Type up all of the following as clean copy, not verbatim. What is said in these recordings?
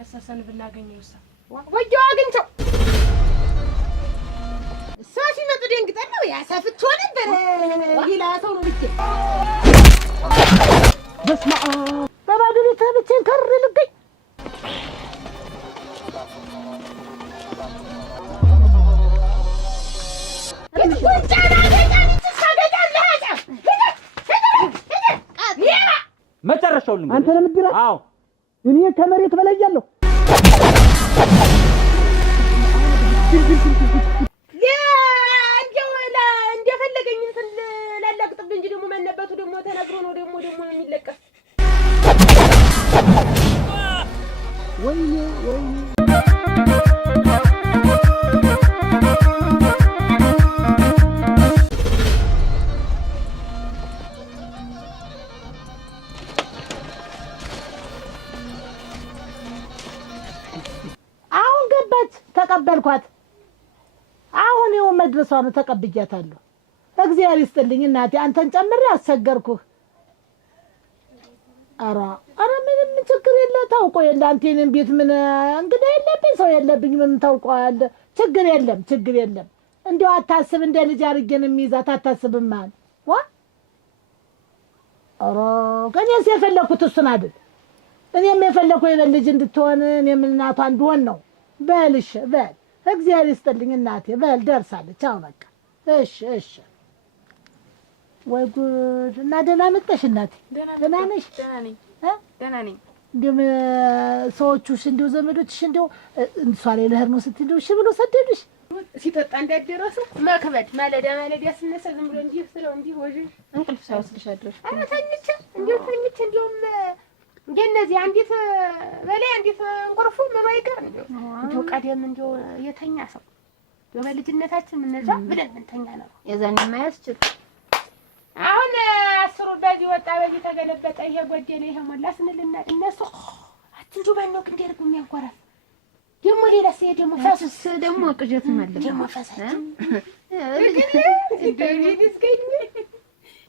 ገሰሰን ብናገኘውሳ ወየው አግኝተው እሷ ሲመጡ ደንግጠን ነው ያሰፍቶ ነበር ሌላ ሰው ነው ልክ በስመ አብ በባዶ ቤት ብቻዬን ከር ልገኝ መጨረሻው ልንገርህ አንተ ለምድራ አዎ እኔ ከመሬት በላይ ያለው እንደፈለገኝ እንትን ላላቅጥብ እንጂ ደግሞ መነበቱ ደግሞ ተነግሮ ነው ደግሞ የሚለቀስ ወይኔ አሁን ገባች ተቀበልኳት አሁን ይኸው መድረሷ ነው ተቀብያታለሁ እግዚአብሔር ይስጥልኝ እናቴ አንተን ጨምሬ አስቸገርኩህ ኧረ ምንም ችግር የለ ታውቆ የለ አንቴንም ቤት ምን እንግዳ የለብኝ ሰው የለብኝ ምን ታውቀዋለህ ችግር የለም እንዲያው አታስብ እንደ ልጅ አድርጌን የሚይዛት አታስብም ማለት ከእኔስ የፈለኩት እሱን አይደል እኔም የፈለኩ የበል ልጅ እንድትሆን እኔም እናቷ እንድሆን ነው በልሽ በል እግዚአብሔር ይስጥልኝ እናቴ በል ደርሳለች አዎ በቃ እሺ ወይ ጉድ እና ደህና መጣሽ እናቴ ደህና ነሽ ደህና ነኝ እንደም ሰዎቹሽ እንደው ዘመዶችሽ እንደው እሷ ላይ ለህር ነው ስትሄዱ እሺ ብሎ ሰደዱሽ ሲጠጣ እንዳደረሰ መክበድ ማለዳ ሲነሳ ዝም ብሎ እንዲህ ስለው እንዲህ ወዥ እንቅልፍ ሳይወስድሽ አድረሽ ኧረ ተኝቼ እንደውም እንደነዚህ አንዲት በላይ አንዲት እንቁርፉ ምን አይቀር እንደው ቀደም እንደው የተኛ ሰው በልጅነታችን ምንዛ ብለን ምንተኛ ነው የዛኔ ማያስችል አሁን አስሩ በዚህ ወጣ በዚህ ተገለበጠ ይሄ ጎደለ ይሄ ሞላ ስንልና እነሱ አትንጁ ባንወቅ እንዲያርጉ የሚያንቆራፍ ደግሞ ሌላ ሰው ደግሞ ፈስስ ደግሞ ቅጀት ማለት ደግሞ ፈሳች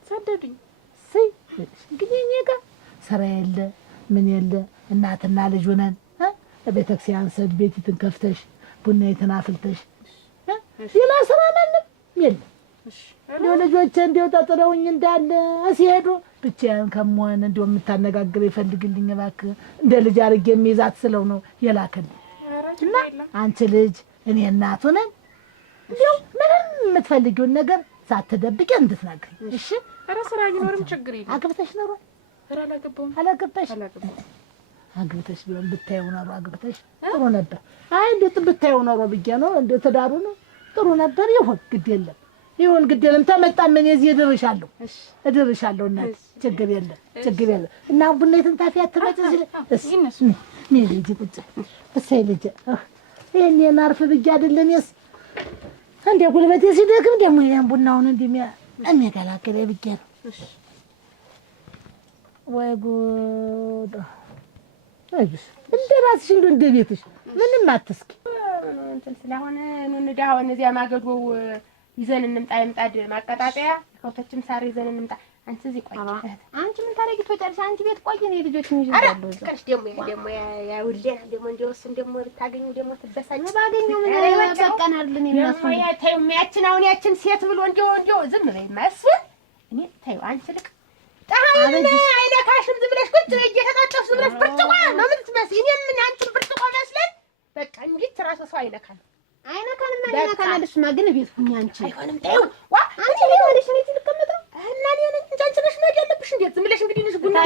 ሰደዱኝ እንግዲህ እኔ ጋር ስራ የለ ምን የለ እናትና ልጅ ሆነን ቤተክርስቲያን ሰድ ቤቲትን ከፍተሽ ቡናይትን አፍልተሽ ሌላ ስራ ምንም የለም እንደው ልጆቼ እንደው ተጥረውኝ እንዳለ ሲሄዱ ብቻዬን ከመሆን እንደው የምታነጋግር ይፈልግልኝ እባክህ እንደ ልጅ አድርጌ የሚይዛት ስለው ነው የላከልኝ እና አንቺ ልጅ እኔ እናቱ ነኝ እንደው ምንም የምትፈልጊውን ነገር ሳትደብቂ እንድትናገሪ እሺ ኧረ ስራ ቢኖርም ችግር የለም አግብተሽ ነው ኧረ አላገባሽ አግብተሽ ቢሆን ብታየው ኖሮ አግብተሽ ጥሩ ነበር አይ እንደው ብታየው ኖሮ ብዬ ነው እንደው ትዳሩ ነው ጥሩ ነበር ይሁን ግድ የለም ተመጣ ምን እዚህ እድርሻለሁ እናት ችግር የለም እና ቡናይትን ታፊ አትመጭ እሺ ምን ልጅ ቁጭ እሰይ ልጅ እኔ ናርፍ ብዬ አይደለኝስ እንደ ጉልበቴ ሲደክም ደግሞ ያን ቡናውን የሚያገላግል ብዬ ነው ወይ ጉድ አይሽ እንደ ራስሽ እንደ ቤትሽ ምንም አትስኪ እንትን ስለሆነ እንደሆነ እዚያ ማገዶው ይዘን እንምጣ የምጣድ ማቀጣጠያ ከውተችም ሳር ይዘን እንምጣ አንቺ እዚህ ቆይ አንቺ ምን ታረጊ ትወጫለሽ አንቺ ቤት ቆይ ነው ልጆችን ይዤ ቀርሽ ደግሞ ያውልደና ደግሞ እንደውስን ደግሞ ልታገኙ ደግሞ ትበሳጭ ባገኘው ምን በቀናል እኔ እናሱ ያችን አሁን ያችን ሴት ብሎ እንደው ዝም በይ መስል እኔ ታዩ አንቺ ልቅ ጣሃይና አይነካሽም ዝም ብለሽ ቁጭ እየተጣጣፍሽ ዝም ብለሽ ብርጭቆ ነው ምን ትመስይ እኔ ምን አንቺ ብርጭቆ መስለን በቃ እንግዲህ ትራሱ ሰው አይነካል አይነካልሽ ማግን ቤት ሁኚ አንቺ አይሆንም ታዩ አንቺ ለማለሽ ነው ትልከመጣ እና እኔ አንቺ ነሽ ነው ያለብሽ እንዴት ዝም ብለሽ እንግዲህ ነሽ ጉና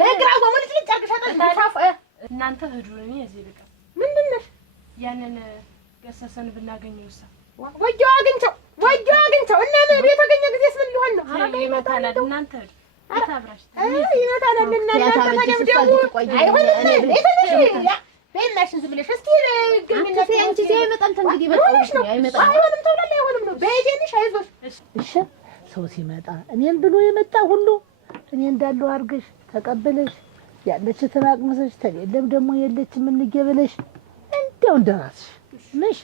ለግራው ወልጅ ልጨርቅሻታል ታፋ እናንተ ሂዱ እኔ እዚህ ልቀ ምንድን ነሽ ያንን ገሰሰን ብናገኘውሳ ወየው አግኝተው እና ቤት አገኘ ጊዜስ ምን ሊሆን ነው ይመታናል እናንተ ሂዱ አታብራሽ ይመታናል እና ደግሞ አይሆንም ለተነሽ በእናትሽ ዝም ብለሽ እስኪ ግንኙነት አንቺ እዚህ አይመጣም እንግዲህ በቃ አይሆንም ተውላላ አይሆንም ነው በየኔሽ አይዞሽ እሺ ሰው ሲመጣ እኔን ብሎ የመጣ ሁሉ እኔ እንዳለው አድርገሽ ተቀበለሽ ያለችትን አቅምሰሽ ተሌለም ደግሞ የለችም እንገበለሽ እንደው እንደራስሽ ነሽ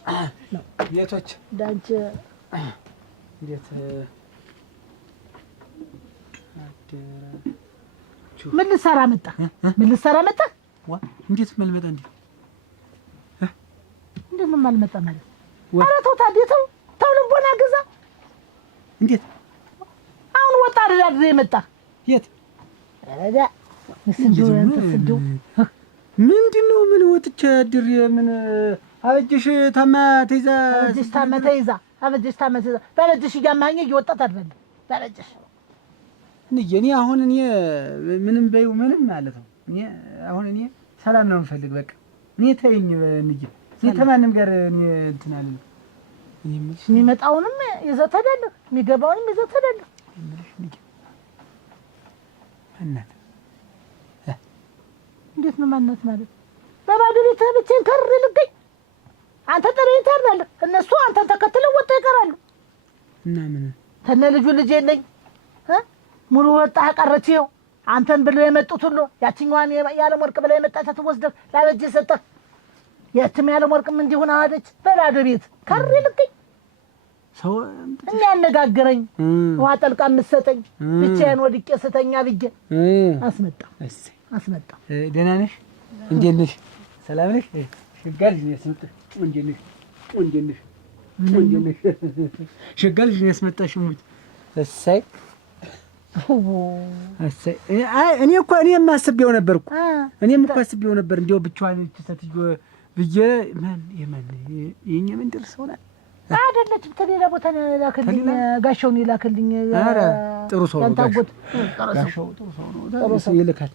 ነው ቤቶች ዳንቺ እንዴት ምን ልሰራ መጣ ዋ እንዴት መልመጣ እንዴ ምንድን ነው የማልመጣ ማለት? ኧረ ተው ታዲያ ተው ልቦና ግዛ። እንዴት አሁን ወጣ አይደል የመጣ የት አዳ ስንዱ ምንድን ነው? ምን ወጥቼ አድሬ ምን አበጅሽ ታማ ተይዛ አበጅሽ ታማ ተይዛ በበጅሽ እያማኸኝ እየወጣት አይደል በበጅሽ እኔ አሁን ምንም በይው ምንም ማለት ነው። እኔ ሰላም ነው የምፈልግ። በቃ እኔ ተይኝ እንጂ እኔ ተማንም ጋር እንትን አለ የሚመጣውንም ይዘህ ትሄዳለህ፣ የሚገባውንም ይዘህ ትሄዳለህ። እናት እንዴት ነው ማንነት ማለት? በባዶ ቤት ብቻዬን ከር ልገኝ? አንተ ጥሬን ታርዳለህ፣ እነሱ አንተን ተከትለው ወጣ ይቀራሉ። እና ምን ተነ ልጅ የለኝ ሙሉ ወጣ ቀረች። ይኸው አንተን ብለው የመጡት ሁሉ ያቺኛዋን የዓለም ወርቅ ብለው የመጣቻት ወስደህ ላበጅ ሰጠህ። ያቺም የዓለም ወርቅም እንዲሁን አዋደች። በባዶ ቤት ከር ልገኝ? ሰው የሚያነጋግረኝ ውሃ ጠልቃ የምትሰጠኝ ብቻዬን ወድቄ ስተኛ ብዬ አስመጣ። ደህና ነሽ? እንዴት ነሽ? ሰላም ነሽ? ሸጋ ልጅ ነው ያስመጣሽ። ቆንጆ ነሽ። ሸጋ ልጅ ነው ያስመጣሽ። እሰይ እኔ አስቤው ነበር እኮ እኔም እኮ አስቤው ነበር። እንዲያው ብቻዋን ስትዮ ብዬ የእኛ መንደር ሰው ናት አይደለችም። ተሌላ ቦታ ላክልኝ፣ ጋሻውን ይላክልኝ። ኧረ ጥሩ ሰው ነው ጋሻው፣ ጥሩ ሰው ይልካል።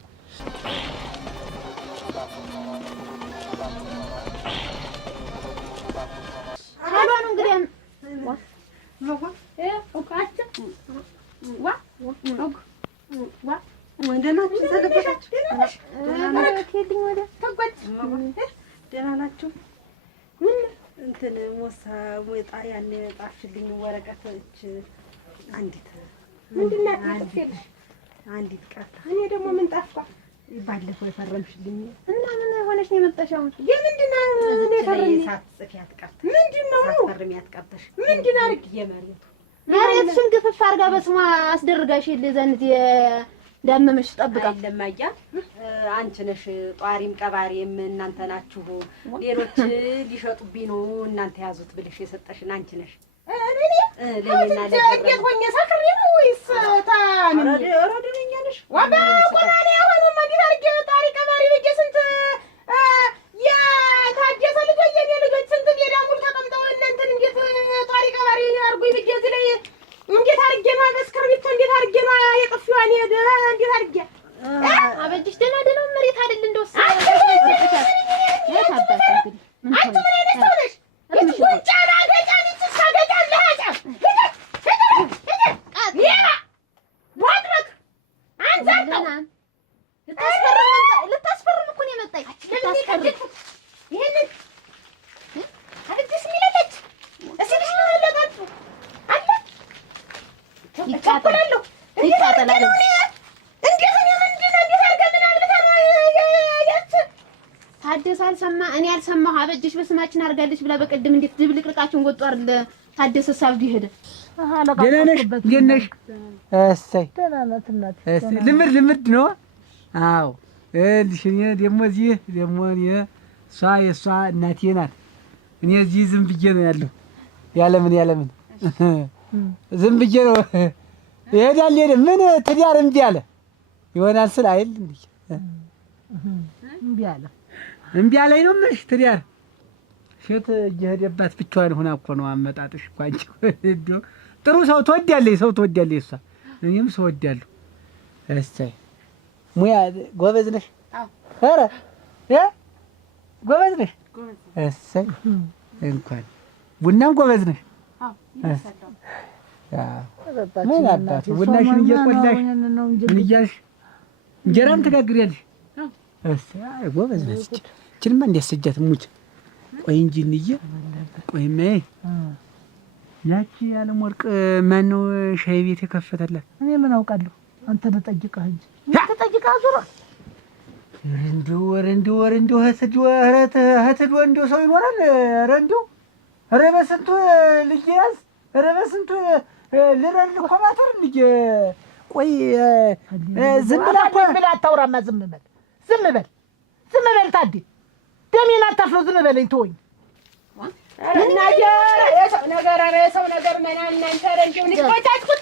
ደህና ናችሁ? ምን እንትን ሞሳ ወጣ ያን ጣፍሽልኝ ወረቀቶች አንዲት ምንድን ነው ያጥፍልሽ? አንዲት ቀርታ እኔ ደግሞ ምን ጣፍኳ? ባለፈው የፈረምሽልኝ እና ምን ሆነሽ ነው የመጣሽው? የምንድን ነው የፈረምሽ? ሳትጽፊያት ቀርታ ምንድን ነው ሳትፈርሚያት ቀርተሽ ምንድን አድርግ የመሬቱ መሬትሽን ግፍፍ አድርጋ በስሟ አስደርጋሽ ዘንድ እንዳመመሽ ጠብቃ ለማያ አንቺ ነሽ ጧሪም ቀባሪም እናንተ ናችሁ። ሌሎች ሊሸጡብኝ ነው እናንተ ያዙት ብለሽ የሰጠሽን አንቺ ነሽ። ለኔና ለጌት ሆኜ ሰክሬ ነው ወይስ ታን ረደኛ ነሽ? ዋጋ ቆናኔ አሁን ማዲር አርጌ ጧሪ ቀባሪ ልጅ ስንት ታጀሰ ልጅ የኔ ልጆች ስንት ሜዳ ሙሉ ተቀምጠው እናንተን እንዴት ጧሪ ቀባሪ አርጉኝ ልጅ እዚህ ላይ እንዴት አርጌ ነው በስክርቢቶ እንዴት አርጌ ነው የጥፊዋን እንዴት አርጌ አበጅሽ ደህና መሬት አይደል እንደው አንቺ ምን አይነት ሰው ነሽ? ጉንጫና ገጫን ተሳገጫለ አጫ ዋድረክ አንዛርተው ልታስፈርም እኮ ነው የመጣኝ። ይሄንን አብጅሽ ሚለለች እስልሽ ነው ለጋጡ አለ ይቃጠላል። እንዴት ነው ምንድነው እንዴት አርገን አልበታ ነው ያት ታደሰ አልሰማ እኔ አልሰማሁ። አበጅሽ በስማችን አርጋለች ብላ በቀደም እንዴት ድብልቅልቃችሁን ወጡ አይደል? ታደሰ ሳብዲ ሄደ። ደህና ነሽ? እንዴት ነሽ? እሰይ ደህና ናት እናቴ። እሰይ ልምድ ነው። አዎ እልሽ እኔ ደግሞ እዚህ ደግሞ የእሷ እናቴ ናት። እኔ እዚህ ዝም ብዬ ነው ያለው። ያለምን ዝም ብዬ ነው ይሄዳል። ምን ትዳር እምቢ አለ ይሆናል ስል አይደል እንዴ? እምቢ አለኝ ነው የምልሽ። ትዳር ሴት እየሄደባት ብቻዋን ሆና እኮ ነው አመጣጥሽ እኮ አንቺ። እንደው ጥሩ ሰው ትወዳለች፣ እሷ እኔም ሰው እወዳለሁ። እሰይ ሙያ ጎበዝ ነሽ? አዎ። ኧረ ጎበዝ ነሽ? እሰይ እንኳን ቡናም ጎበዝ ነሽ? አዎ። ምን አባቱ ቡናሽን እየቆላሽ ምን እያልሽ እንጀራም ትጋግሪያለሽ? እሰይ ጎበዝ ነሽ። እችንማ እንዲያሰጃት ሙች ቆይ እንጂ እንዬ ቆይማ ያቺ የዓለም ወርቅ ማነው ሻይ ቤት የከፈተላት? እኔ ምን አውቃለሁ? አንተ ልጠይቅህ እንጂ ልጠይቅህ አዙራ እንደው ህትዶ ሰው ይኖራል? ኧረ በስንቱ ልጅ ያዝ፣ ኧረ በስንቱ ልረል ኮማተር ልጅ ቆይ ዝም ብላ አታውራማ። ዝም በል ታዲ ደሜን አታፍለው። ዝም በለኝ ተወኝ። የሰው ነገር ኧረ የሰው ነገር ምን እናንተ ረንጆን ልቆጫችሁት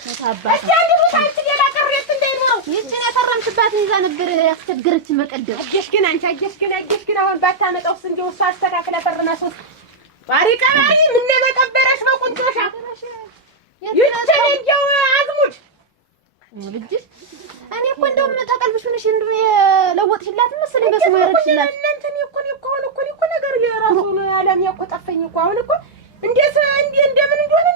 እስቲ አንዱ ታንቺ ሌላ ቅሬት እንደይኖር ይችን ያፈረምሽባትን ይዛ ነበር ያስቸገረችን መቀደም አየሽ ግን አንቺ አየሽ ግን አሁን ባታመጣውስ እንደው እሷ አስተካክላ ፈርማስ ባሪ ቀባሪ ምን ለመቀበረሽ በቁንጮሻ ይችን እንደው አዝሙድ ልጅሽ እኔ እኮ እንደውም ተቀልብሽ ሆነሽ እንደው የለወጥሽላት መሰለኝ በስሙ ያረግሽላት እናንተን እኮ ነገር የራሱ ነው ያለም እኮ ጠፈኝ እኮ አሁን እኮ እንዴት እንደምን እንደሆነ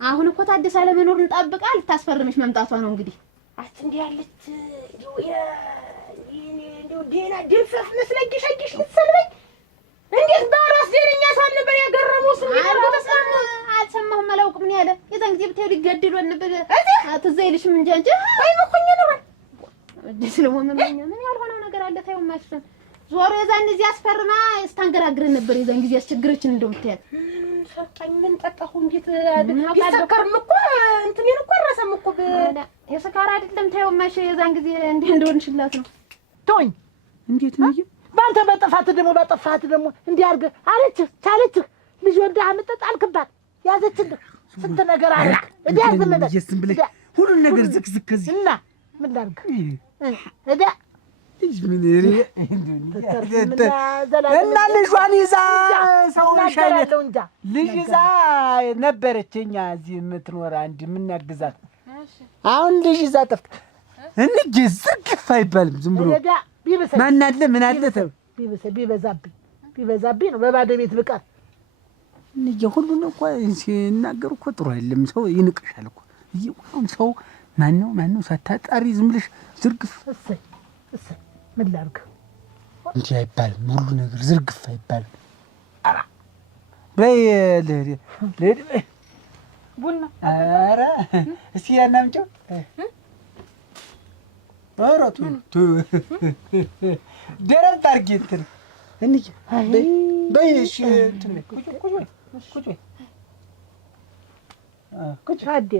አሁን እኮ ታደሰ አለመኖርን ጠብቃ ልታስፈርምሽ መምጣቷ ነው እንግዲህ አት እንዴ ያለች እንደው ዴና ድንፈፍ መስለኝሽ ልትሰልበኝ እንዴት ባራስ ዴነኛ ሳል ነበር ያገረመው አልሰማሁም አላውቅም ምን ያለ የዛን ጊዜ ብትሄዱ ይገድሉን ነበር አትዘይልሽም እንጂ አንቺ አይመኮኝ ነው ደስ ነው ምን ያልሆነው ነገር አለ ታየው ማሽን ዞሮ የዛን ጊዜ አስፈርማ ስታንገራግረን ነበር የዛን ጊዜ አስቸግረችን እንደምትያል ሰጣኝ ምን ጠጣሁ እንዴት ይሰከርም እኮ እንትኔን እኮ አረሰም እኮ የሰካራ አይደለም ታየው ማሽ የዛን ጊዜ እንደሆንሽላት ነው ተወኝ እንዴት ነው ባንተ በጥፋት ደግሞ እንዲህ አድርገህ ቻለችህ ልጅ ወንዳ አምጥጥ አልክባት ያዘችልህ ስንት ነገር አለክ እንዲህ አድርገህ ሁሉን ነገር ዝክዝክ ከዚህ እና ምን ላድርግ እዳ ምን እና ልጇን ይዛ ሰው ሻይለው እንጃ ልጅ ይዛ ነበረች እኛ እዚህ የምትኖር አንድ የምናግዛት አሁን ልጅ ይዛ ጠፍታ እንጂ ዝርግፍ አይባልም ዝም ብሎ ማን አለ ምን አለ ተው ቢበዛብኝ ነው በባዶ ቤት ብቃት እንጂ ሁሉን እኮ ሲናገሩ እኮ ጥሩ አይደለም ሰው ይንቅሻል እኮ ይሁን ሰው ማን ነው ሳታጣሪ ዝም ብለሽ ዝርግፍ እሰይ ምን ላድርግ እንጂ አይባልም ሁሉ ነገር ዝርግፍ አይባልም አራ በይ ለድ ቡና አራ እስኪ ያናምጪው አራቱ ደረብ ታርጊ እንትን እንጂ በይ እሺ እንትን ቁጭ አዴ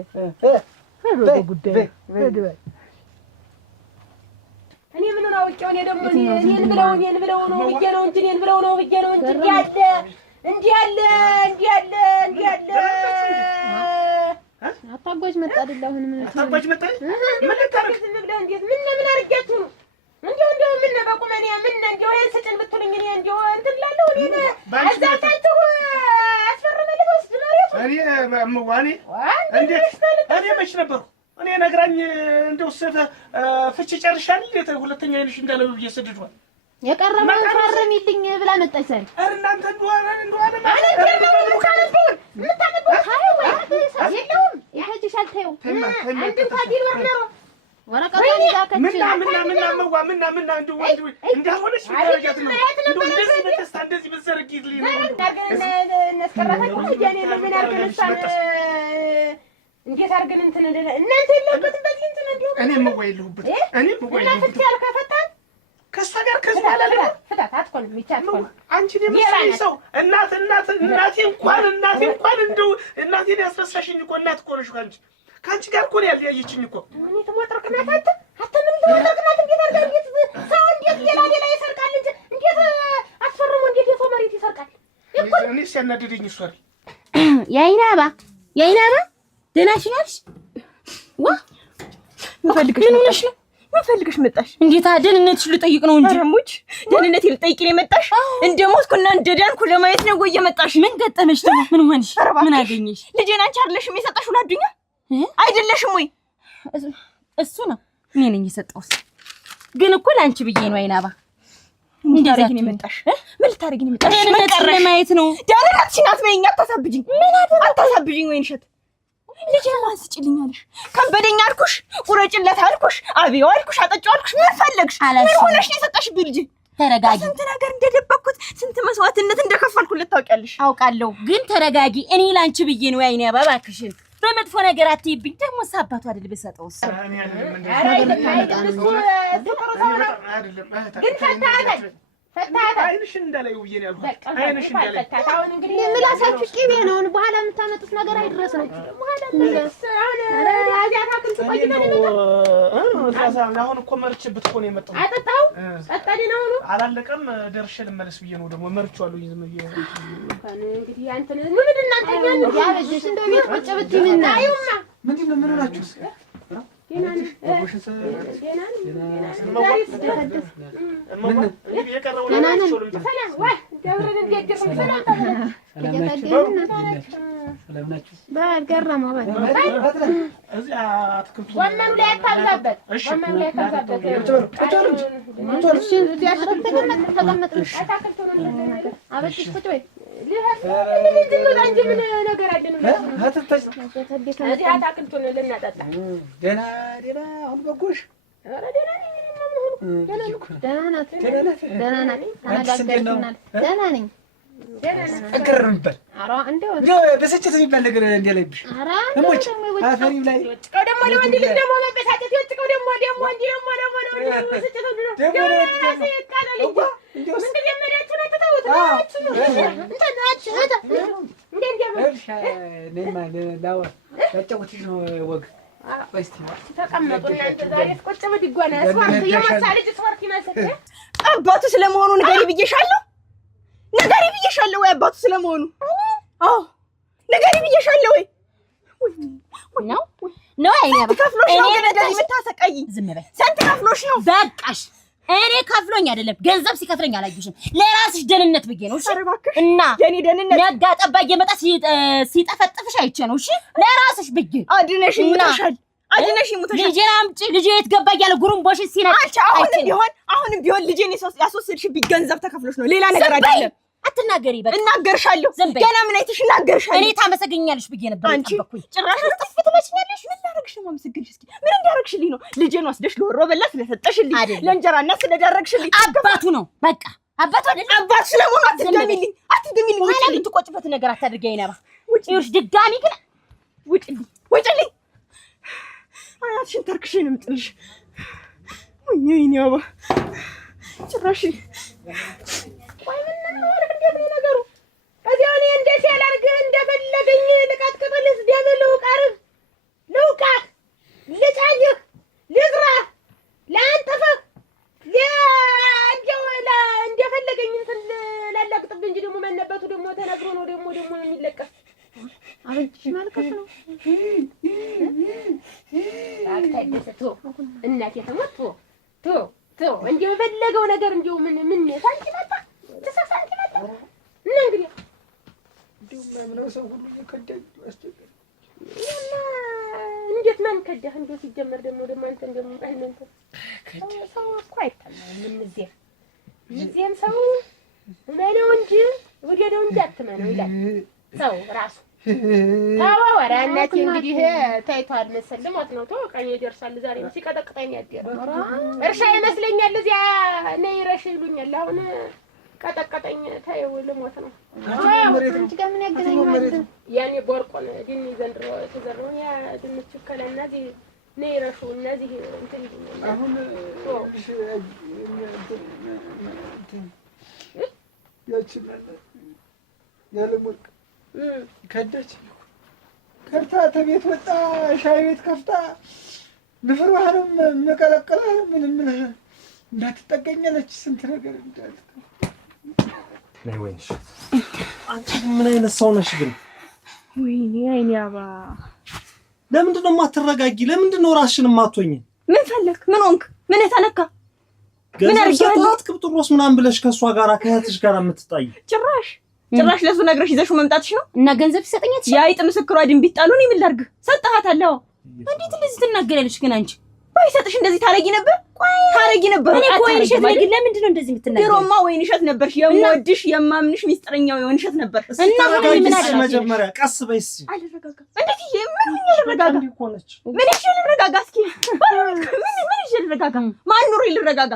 ጉዳይ እኔ ምን ነው አውቄው እኔ ደግሞ እኔን ብለው ነው ብዬ ነው እንጂ እንዲህ ያለ አታጓጅ መጣ አይደል አሁን ምን አታጓጅ መጣ ምን ልታረግ እንዴት ምን አርጋችሁ ነው እንደው ምን በቁመኔ ምን እንደው ይሄን ስጭን ብትሉኝ እኔ እንደው እንትን ላለው እኔ አዛታችሁ አስፈረመልኝ ወስድ ማለት እኔ ማዋኔ እንዴት እኔ መች ነበርኩ እኔ ነግራኝ እንደው ፍቺ ጨርሻል እንዴት ሁለተኛ አይልሽ እንዳለው እየሰደድዋል የቀረበው ፈርሚልኝ ብላ መጣች ዛሬ እናንተ እንደሆነ አለ ካለብኝ ምታነበው ታዩ ወይ የለውም ይሄጅሻል ታዩ አንተ ታዲል ወርነው ወረቀቱን ይዛከች ምና እንደው ወንድ እንዳሆነሽ ታረጋት ነው እንደዚህ በተስታ እንደዚህ በዘረጊልኝ ነው ነስከራታችሁ ያኔ ምን አርገንሳን እንዴት አርገን እንትን እናንተ የለበትም በዚህ እንትን እንደው እኔም ወይልሁበት እናንተ ያልከፈታን ከሷ ጋር ከዚህ አላለ ፍታት አትቆልም ይቻላል አንቺ ደም ሰው እናቴ እንኳን እንደው እናቴን ያስረሳሽኝ እኮ እናት እኮ ነሽ ካንቺ ጋር እኮ ያለያየችኝ እኮ እኔ ተሞጥርክናት አተምን ተሞጥርክናት እንዴት አርጋት ሰው እንዴት ሌላ ይሰርቃል እንጂ እንዴት አትፈርሙ እንዴት የሰው መሬት ይሰርቃል እኔ ሲያናደደኝ እሷ ያይናባ ደናሽ ነሽ ዋ ምን መጣሽ እንዴት ደህንነትሽ ልጠይቅ ነው እንጂ አሙች ደህንነቴ ልጠይቅ ነው የመጣሽ እንደሞትኩና እንደዳንኩ ለማየት ነው ወይ የመጣሽ ምን ገጠመሽ ደግሞ ምን ሆነሽ ምን አገኘሽ ልጄን አንቺ አይደለሽም የሰጣሽው ላዱኛ አይደለሽም ወይ እሱ ነው እኔ ነኝ የሰጠውስ ግን እኮ ላንቺ ብዬ ነው አይናባ እንዴት ነው የመጣሽ ምን ልታረጊ ነው የመጣሽ ደህንነትሽ ለማየት ነው ደህንነትሽን አትበይኝ አታሳብጂኝ ምን አታሳብጂኝ ወይ እንሸት ልጄን ማስጭልኛለሽ ከበደኛ አልኩሽ ቁረጭለት አልኩሽ አብየው አልኩሽ አጠጫው አልኩሽ ምን ፈለግሽ ምን ሆነሽ ነው የሰጣሽብኝ ልጄ ተረጋጊ ስንት ነገር እንደደበኩት ስንት መስዋዕትነት እንደከፈልኩለት ታውቂያለሽ አውቃለሁ ግን ተረጋጊ እኔ ላንቺ ብዬ ነው ያይኔ አባባክሽን በመጥፎ ነገር አትይብኝ ደግሞ ሳባቱ አይደል በሰጠውስ እኔ አይደለም አይንሽን እንዳላይ ብዬሽ ነው ያልኩት። አይንሽን እንዳላይ አሁን እንግዲህ ምላሳችሁ ቅቤ ነው። በኋላ የምታመጡት ነገር አይድረስ ነው። አሁን እኮ መርቼበት እኮ ነው የመጣሁት። አጠጣው ጠጣኝ ነው አላለቀም። ደርሼ ልመለስ ብዬሽ ነው ደግሞ መርቼዋለሁ። ዝም ብዬሽ እንግዲህ አንተ ምን እናንተ ያን ያበጀሽ እንደው ቤት ቁጭ ብትይና አይውማ ምንድን ነው ምን ሆናችሁ? በስጭት የሚባል ነገር እንዲያለብሽ እሞች አፈሪ ላይ ደግሞ ለወንድ ልጅ ደግሞ መበሳጨት ይወጭቀው ደግሞ እንጂ አባቱ ስለመሆኑ ንገሪ ብዬሻለሁ። ንገሪ ብዬሻለሁ ወይ አባቱ ስለመሆኑ? አዎ ንገሪ ብዬሻለሁ ወይ ነው አይነባ ከፍሎሽ ነው እንደዚህ የምታሰቃይ? ዝም በይ። ስንት ከፍሎሽ ነው? በቃሽ። እኔ ከፍሎኝ አይደለም ገንዘብ ሲከፍለኝ አላየሽም። ለራስሽ ደህንነት ብዬ ነው። እሺ እና የኔ ደህንነት ነጋ ጠባ እየመጣ ሲጠፈጥፍሽ አይቼ ነው። እሺ ለራስሽ ብዬ አድነሽ ይሙታሻል። አድነሽ ይሙታሻል። ልጄን አምጪ። ልጄ የት ገባ እያለ ጉሩምቦሽ ሲነጭ አሁንም ቢሆን ልጄን ያስወሰድሽብኝ ገንዘብ ተከፍሎሽ ነው፣ ሌላ ነገር አይደለም። አትናገሪ። በቃ እናገርሻለሁ። ገና ምን አይተሽ እናገርሻለሁ። እኔ ታመሰግኛለሽ ብዬ ነበር ተጠበቅኩኝ። ጭራሽ ጥፍ ትመችኛለሽ። ምን ላደርግሽ ነው ማመሰግንሽ? እስኪ ምን እንዳደረግሽልኝ ነው? ልጄን ወስደሽ ለወሮ በላ ስለሰጠሽልኝ፣ ለእንጀራና ስለዳረግሽልኝ አባቱ ነው። በቃ አባቱ አይደል? አባቱ ስለሆነ አትደሚልኝ። ኋላ ልትቆጭበት ነገር አታድርጊ። አይነባ ውጪሽ ድጋሚ ግን ውጪልኝ። አያትሽን ተርክሽን እምጥልሽ። ወይኔ አባ ጭራሽ ቆይ ምን ነው ነገሩ? እዚያው እኔ እንደዚህ ያላርግ እንደፈለገኝ ልቀጥቅጥልስ ደምለው ቀርብ ልውቃት ልጫጅህ ልዝራ ላንጠፈህ እንደፈለገኝ እንትን ላላቅጥብ እንጂ ደግሞ መነበቱ ደግሞ ተነግሮ ነው ደግሞ የሚለቀስ አብንሽ ማልቀስ ነው። አታደሰቶ እናቴ ተሞቶ ቶ እንደው የፈለገው ነገር እንደው ምን ሳንቺ መጣ ተሳሳንቺ መጣ እና እንግዲህ እንደው ሰው ሁሉ የከዳኝ አስቸገረ። እንዴት ማን ከዳህ? እንደው ሲጀመር ደግሞ አንተ እንደምን አይነንተ ሰው እኮ አይታመንም። እዚህም ሰው ማነው እንጂ ወዲያው እንጂ አትመነው ይላል ሰው ራሱ። ወራ እናቴ እንግዲህ ታይቷል መሰል ማለት ነው። ተወቃኝ ይደርሳል። ዛሬ ሲቀጠቅጠኝ ያደረ እርሻ ይመስለኛል። እዚያ ነይ ረሽ ይሉኛል። አሁን ቀጠቀጠኝ። ታየው ልሞት ነው። እንጂ ጋር ምን ያገናኛል? ያኔ ቦርቆን ዲኒ ዘንድሮ ተዘርሮ ያ ድንች ከለና እዚህ ነይ ረሹ እነዚህ እንትን ይሉኛል። አሁን ያለሞልክ ከዳች ከርታ ተቤት ወጣ ሻይ ቤት ከፍታ ንፍር ባህርም መቀለቀለ ምን እንዳትጠገኛለች ስንት ነገር እንዳት ነይ ወይንሽ አንቺ ምን አይነት ሰው ነሽ ግን? ወይኔ አይኔ አባ ለምንድን ነው የማትረጋጊ? ለምንድን ነው ራስሽን የማትወኝ? ምን ፈለክ? ምን ሆንክ? ምን ተነካ? ምን አርጋት ቅብጥሮስ ምናምን ብለሽ ከሷ ጋር ከእህትሽ ጋር የምትጣይ ጭራሽ ለሱ ነግረሽ ይዘሽው መምጣትሽ ነው። እና ገንዘብ ሲሰጠኛት ያይጥ ምስክሯ ድንቢጥ ጣሉን ምን ላድርግ? ሰጣሃታለሁ። እንዴት እንደዚህ ትናገሪያለሽ ግን አንቺ? ባይሰጥሽ እንደዚህ ታረጊ ነበር? ታረጊ ነበር። እኔ እኮ ወይንሸት ነኝ። ለምንድን ነው እንደዚህ የምትናገሪው? ድሮማ ወይንሸት ነበርሽ። የምወድሽ የማምንሽ ሚስጥረኛው ወይንሸት ነበር። እና ምን አደረግሽ? መጀመሪያ ቀስ በይስ። አልረጋጋ። እንዴት ምን ልረጋጋ? ምን ይችላል ልረጋጋ? እስኪ ምን ይችላል ልረጋጋ? ማን ኑሮ ልረጋጋ?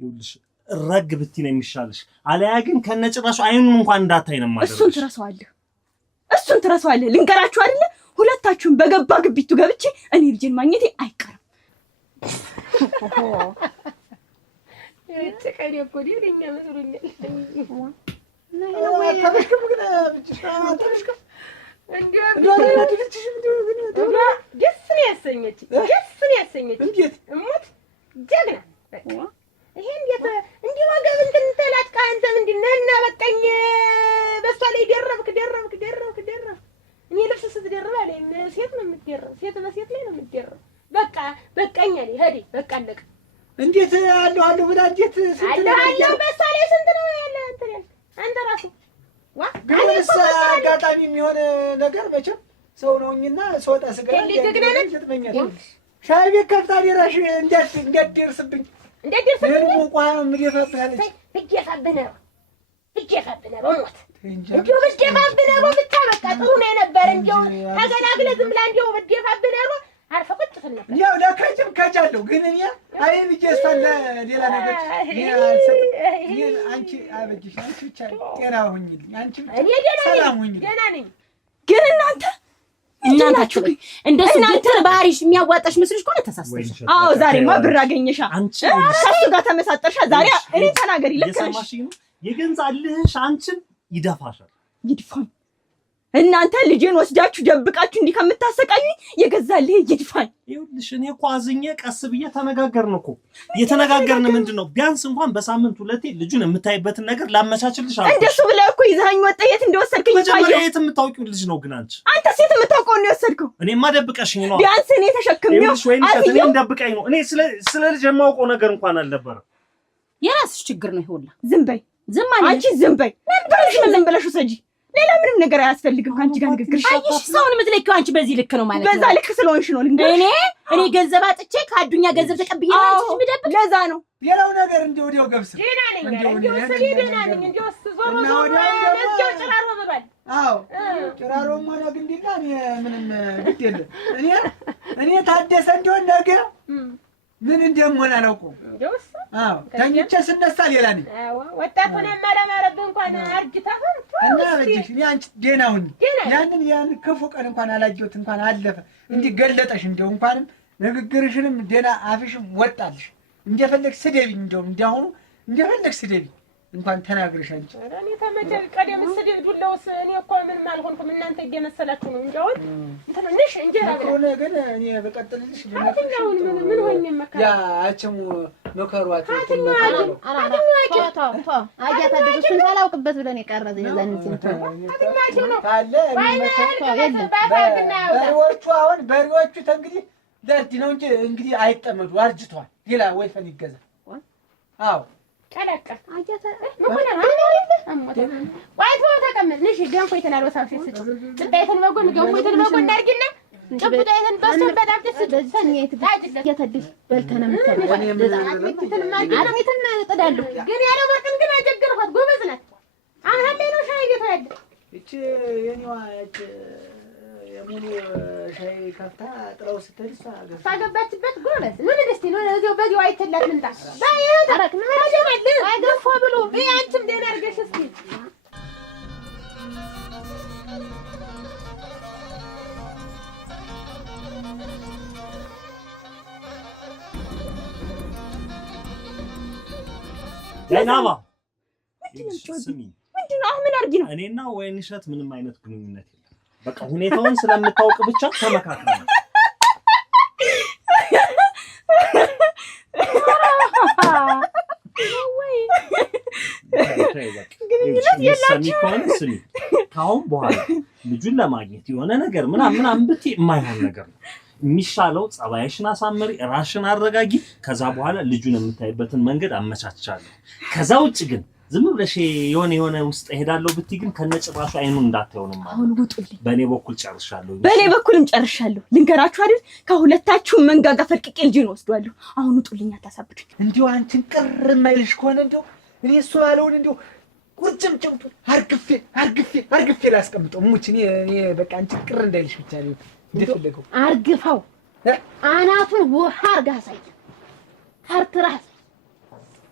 ይኸውልሽ ረግ ብትይ ነው የሚሻልሽ። አለያ ግን ከነጭራሹ አይኑን እንኳን እንዳታይ ነው ማለት። እሱን ትረሳዋለህ። ልንገራችሁ አይደለ? ሁለታችሁም በገባ ግቢቱ ገብቼ እኔ ልጄን ማግኘቴ አይቀርም። ጭቀኔ እኮ ደኛ መስሎኛል። ተበሽከም ግን ተበሽከም ደስ ነው ያሰኘች እንዴት እሞት ጀግና ይሄ እንዴት እንዲህ ወገብ እንትን ተላጭቃ አንተ ምንድን ነህ? እና በቃኝ በሷ ላይ ደረብክ እኔ ልብስ ስትደርብ አለኝ ሴት ነው የምትደርብ ሴት በሴት ላይ ነው የምትደርብ በቃ በቃኝ አለኝ ሄዴ በቃ አለቀ እንዴት አለሁ ብላ እንዴት አለሁ በሷ ላይ ስንት ነው ያለ እንትን ያልክ አንተ ራሱ ግንስ አጋጣሚ የሚሆን ነገር መቼም ሰው ነውኝና ስወጣ ስገባ ይጥመኛል። ሻይ ቤት ከፍታ ሌራሽ እንዲያደርስብኝ ሙቋ ምደፋብህ አለች። ብደፋብህ ነው ሞት እንዲሁ ብደፋብህ ነው ብቻ በቃ ጥሩ ነው የነበረ እንዲሁ ተገላግለህ ዝም ብላ እንዲሁ ብደፋብህ ነው አርፈህ ቁጭ ስል ነበር። ያው ለከጅም ከጃለሁ ግን እኔ አይ ብዬ እሷን ለሌላ ነገር አንቺ አበጅሽ አንቺ ብቻ ጤና ሁኝልኝ አንቺ ብቻ ሰላም ሁኝልኝ። ደህና ነኝ ግን እናንታችሁ እንደሱ እናንተ ባህሪሽ የሚያዋጣሽ መስልሽ ከሆነ ተሳስተሽ። አዎ ዛሬማ ብር አገኘሻ ከሱ ጋር ተመሳጠርሻ። ዛሬ እኔ ተናገሪ ለከሽ የገንዛልሽ አንቺን ይደፋሻል። ይድፋኝ እናንተ ልጄን ወስዳችሁ ደብቃችሁ እንዲህ ከምታሰቃዩኝ የገዛልህ ይድፋኝ። ይኸውልሽ እኔ እኮ አዝኜ ቀስ ብዬ ተነጋገርን እኮ የተነጋገርን ምንድነው ቢያንስ እንኳን በሳምንት ሁለቴ ልጁን የምታይበትን ነገር ላመቻችልሽ አልኩ። እንደሱ ብለህ እኮ ይዘኸኝ ወጣ የት እንደወሰድከኝ መጀመሪያ የት የምታውቂው ልጅ ነው ግን አንተ ሴት የምታውቀው ነው የወሰድከው። እኔማ ደብቀሽኝ ነው። ቢያንስ እኔ ተሸክሜው እኔ እንደብቀኝ ነው። እኔ ስለ ልጅ የማውቀው ነገር እንኳን አልነበረም። የራስሽ ችግር ነው ይሁላ። ዝም በይ አንቺ ዝም በይ። ዝም ብለሽ ውሰጂ። ሌላ ምንም ነገር አያስፈልግም ካንቺ ጋር ንግግር። አይሽ ሰውን የምትለኪው አንቺ በዚህ ልክ ነው ማለት ነው። በዛ ልክ ስለሆንሽ ነው ልንገርሽ። እኔ ገንዘብ አጥቼ ከአዱኛ ገንዘብ ተቀብዬ ነው አንቺ ምደብ። ለዛ ነው ሌላው ነገር እንደው ገብስ ደህና ነኝ እንደው ዞሮ መስጊያው ጭራሮ በባል አዎ ጭራሮም ሆነ ግንዲላ እኔ ምንም ግድ የለም። እኔ ታደሰ እንደሆነ ነገር ምን እንደምሆን አላውቀውም። አዎ ተኝቼ ስነሳ ሌላ ነኝ። አዎ ወጣት ሆነ ማለማረብ እንኳን አርጅታህ እና በጅሽ እኔ አንቺ ደህና ሁኚ። ያን ክፉ ቀን እንኳን አላየሁት እንኳን አለፈ እንዲህ ገለጠሽ። እንደው እንኳንም ንግግርሽንም ደህና አፍሽም ወጣልሽ። እንደፈለግሽ ስደቢኝ፣ እንደው እንዲያሁኑ እንደፈለግሽ ስደቢኝ እንኳን ተናግረሽ አንቺ እኔ ተመቸል ቀደም ስደብ ዱላውስ እኔ እኮ ምንም አልሆንኩም። እናንተ እየመሰላችሁ ነው እንጂ አሁን ትንሽ እንጀራ ሆነ ግን እኔ በቀጥልልሽ ምን ሆኜ መካ ያ አቸሙ መከሯት እሱን ሳላውቅበት ብለን የቀረዘ የዛን በሬዎቹ እንግዲህ ለእርድ ነው እንግዲህ አይጠመዱ አርጅተዋል። ሌላ ወይፈን ይገዛ። አዎ ቀለቀ አያታ ዋይቶ ተቀመጥ ነሽ ገንፎ የተናለው ሳውሽ ስጭ ጥጣይተን በጎን ገንፎ የተናለው በጎን አድርጊና ጥጣይተን በስተን በጣም ደስ ደስኛይት ያተድስ በልተና አረሚትና እጥዳለሁ ግን ያለ ወርቅን ግን አጀገርኳት። ጎበዝ ናት። አሁን ላይ ነው ሻይ ቤት ያለ እቺ የኔዋ እቺ የሙሉ ሻይ ከፍታ ጥራው ስትልሳ ሳገባችበት ጎበዝ ምን ደስቲ ነው እዚያው በዚያው አይተላት ምንጣ አረክ ማለት አይገፋ ብሎ አንቺም ደህና አድርገሽ እስኪ ናባ ስሚ ምንድን ነው ምን አድርጊ ነው? እኔና ወይንሸት ምንም አይነት ግንኙነት የለም። በቃ ሁኔታውን ስለምታውቅ ብቻ ተመካክረን ስሚ ከአሁን በኋላ ልጁን ለማግኘት የሆነ ነገር ምናምን ብትይ የማይሆን ነገር ነው የሚሻለው። ጸባይሽን አሳምሪ፣ ራስሽን አረጋጊ። ከዛ በኋላ ልጁን የምታይበትን መንገድ አመቻቻለሁ። ከዛ ውጭ ግን ዝም ብለሽ የሆነ ውስጥ እሄዳለሁ ብትይ ግን ከነጭራሹ አይኑን እንዳታዩንም። አሁን ውጡልኝ። በእኔ በኩል ጨርሻለሁ። በእኔ በኩልም ጨርሻለሁ። ልንገራችሁ አይደል ከሁለታችሁ መንጋጋ ፈልቅቄ ልጄን ወስዷለሁ። አሁን ውጡልኝ፣ አታሳብዱኝ። እንዲሁ አንቺን ቅር የማይልሽ ከሆነ እንዲሁ እኔ እሱ ባለውን እንዲሁ ቁርጭምጭምቱ አርግፌ ላስቀምጠው ሙች እኔ በቃ አንቺን ቅር እንዳይልሽ ብቻ ነው እንደፈለገው አርግፋው አናቱን ውሃ አርጋ ሳይ ተርትራህ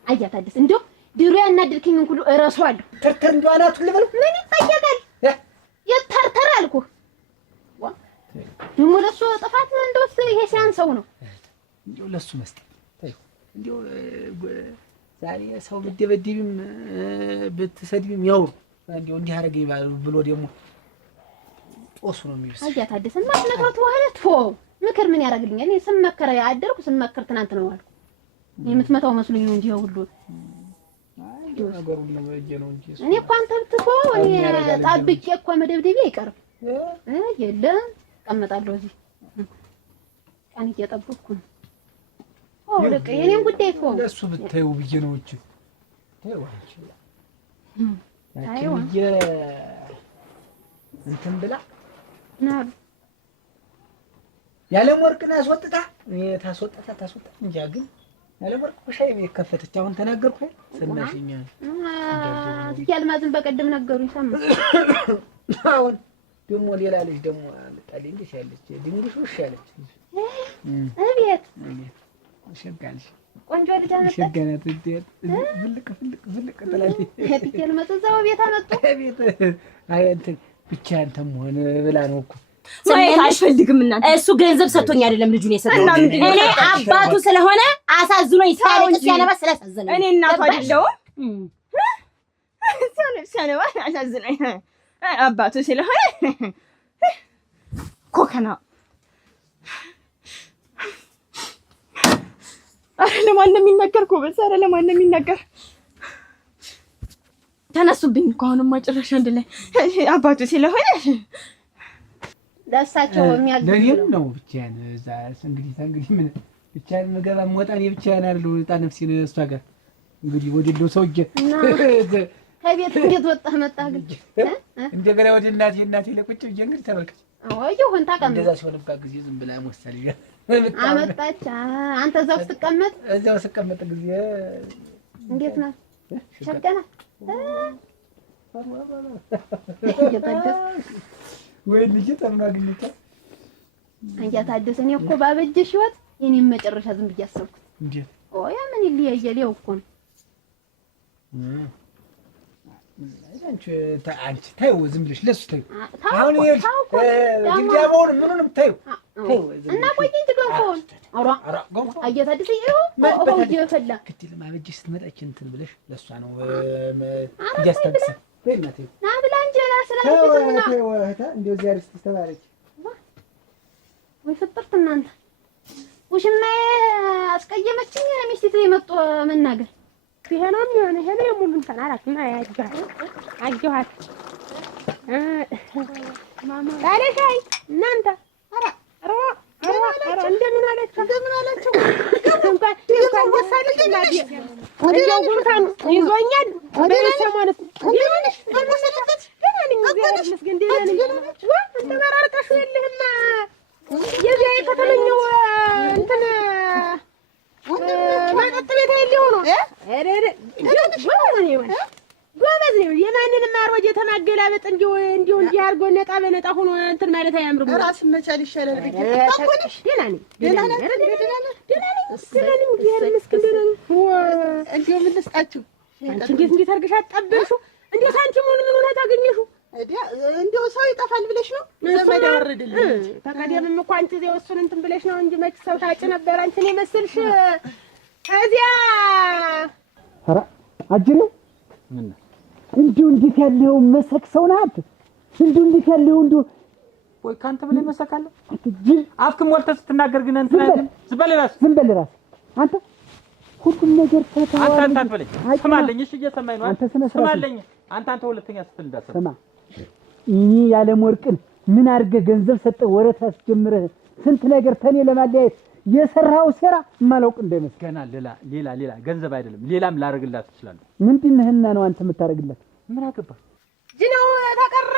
አያታደስ እንዴ ድሮ ያናድልከኝ ሁሉ እረሳዋለሁ። ተርተር እንደው አናቱን ልበለው ምን ይጠየቃል? የተርተር አልኩህ። ደግሞ ለሱ ጥፋት እንደውስ ይሄ ሲያንሰው ነው። እንደው ለሱ መስጠት ታዩ እንደው ዛሬ ሰው ብትደበድብም ብትሰድብም ያው እንደው እንዲህ አደረገኝ ብሎ ደግሞ ጦሱ ነው የሚብስ። አያ ታደሰ ማስነካው ተዋለት ፎ ምክር ምን ያደርግልኛል? እኔ ስመከረ ያደርኩ ስመከር ትናንት ነው አልኩ። የምትመታው መስሎኝ ነው እንጂ ሁሉ ነገሩ ነው ነው እንጂ እኔ እኮ አንተ ብትተው እኔ ጣብቄ እኮ መደብደቤ አይቀርም። የለም እቀመጣለሁ እዚህ ቀን እየጠበቅኩ ነው። ለቀ የኔን ጉዳይ እኮ ለሱ ብታዩ ብዬ ነው እንጂ ታዩ አንቺ እንትን ብላ ነው ያለም ወርቅን አስወጥታ እኔ ታስወጣ እንጂ ግን ያለም ወርቅ ሻይ ቤት ከፈተች። አሁን ተናገርኩ ሰማሽኛ? ያልማዝን በቀደም ነገሩኝ ሰማሁ። አሁን ደግሞ ሌላ ልጅ ደግሞ አመጣልኝ እንዴ ያለች ድንግሽ ውሽ ያለች እቤት ሸጋልሽ ቆንጆ ልጅ አመጣ ሸጋናት ፍልቅ ትላለች። ያልማዝ እዛው ቤት አመጡ ቤት አይ እንትን ብቻ አንተም ሆነ ብላ ነው እኮ ማየት አልፈልግም። እናንተ እሱ ገንዘብ ሰጥቶኝ አይደለም ልጁን የሰጠው። እና ምንድነው እኔ አባቱ ስለሆነ አሳዝኖኝ ሲያለቅስ ሲያነባ ስለሳዘነኝ እኔ እናቱ አይደለሁም። ሲያነባ አሳዝኖኝ አባቱ ስለሆነ ኮከና አረ ለማን ነው የሚናገር? ኮበስ አረ ለማን ነው የሚናገር? ተነሱብኝ እኮ አሁንማ ጭራሽ አንድ ላይ አባቱ ስለሆነ ለእሳቸው የሚያግዝ ነው ብቻዬን እዛ እንግዲህ ምን ብቻዬን መገባ ወጣኔ ብቻዬን አይደል ወጣ ነፍሴ ነው እሷ ጋር እንግዲህ ወዲለው ሰውዬ ከቤት እንዴት ወጣህ መጣህ ግን እንደገና ወደ እናቴ ለቁጭ ብዬ እንግዲህ ተመልከች። አዎ ይሁን ተቀመጥ። እንደዛ ሲሆንባት ጊዜ ዝም ብላ ሞስተል ይላል አመጣች። አንተ እዛው ስትቀመጥ ጊዜ እንዴት ነው ሸገና ወይ ልጅ ተማግኝታ አንተ ታደሰ እኔ እኮ ባበጀሽ ህይወት የኔን መጨረሻ ዝም ብዬ አሰብኩት። እንዴ ያ ምን ይለያያል እኮ ነው። አንቺ ታዩ ዝም ብለሽ ለሱ ታዩ። አሁን ይሄ ድንጋዩን ምኑንም ታዩ እና ቆይ እንጂ ገንፎን አራ ገንፎ አያ ታደሰ ይኸው ይፈላ ክትል ማበጀሽ ስትመጣች እንትን ብለሽ ለሷ ነው እያስተግሰ ወይናቴ ና ብላ እንጀራ ስለዚህ ወህታ እንደው ዛሬ ስትስተባረች ወይ ፍጥርት እናንተ ውሽማዬ አስቀየመችኝ። ሚስቴ የመጡ መናገር ይሄናም የሆነ ይሄ ነው ሙሉን ተናራት እና ያጅጋት አጅኋት ማማ ታለሻይ እናንተ አራ እንደምን አላችሁ እንኳን ወሳለች እናት ወዲያው ጉንፋን ይዞኛል በእሱ ማለት አልመሰለበት ደህና ነኝ እግዚአብሔር ይመስገን ደህና ነኝ። አንተ መራርቀሽ የለህማ የዚያ የከተመኛው እንትን መጠጥ ቤት ያለው ነው ጎበዝ ነው። የማንንም አሮጌ ተማገላበጥ እንዲሁ እንዲህ አድርጎ ነጣ በነጣ ሆኖ እንትን ማለት አያምርም። ራስን መቻል ይሻላል። ደህና ነኝ እግዚአብሔር ይመስገን ደህና ነኝ። እንዲሁ ምን ልስጣችሁ? አንቺ እንዴት አድርገሽ አጣበልሽው? እንዲሁ ሳንቲሙን ምን ሆነ ታገኘሽው? እንዲሁ ሰው ይጠፋል ብለሽ ነው ዘመድ ያወርድልኝ። ተቀደምም እኮ አንቺ እዚያው እሱን እንትን ብለሽ ነው እንጂ መች ሰው ታጭ ነበር አንቺን የመሰልሽ እዚያ ኧረ አጅሬው ምን እንዲሁ እንዴት ያለው መሰክ ሰው ናት። እንዲሁ እንዴት ያለው እንዲሁ ወይ ካንተ ብለህ መሰካለህ አፍክም ወልተህ ስትናገር ግን እንትን አይደል? ዝም በል እራስህ አንተ ሁሉም ነገር ተታው አንተ አትበለኝ። ስማለኝ እሺ እየሰማኝ ነው። አንተ ስማለኝ አንተ ሁለተኛ ስትል እንዳሰማ ስማ እኔ ያለም ወርቅን ምን አድርገህ ገንዘብ ሰጠህ ወረት አስጀምረህ ስንት ነገር ተኔ ለማለያየት የሰራው ሴራ ማላውቅ እንደመስል ገና ሌላ ገንዘብ አይደለም ሌላም ላደርግላት እችላለሁ። ምንድነህና ነው አንተ የምታደርግላት? ምን አገባ ጅነው ተቀረ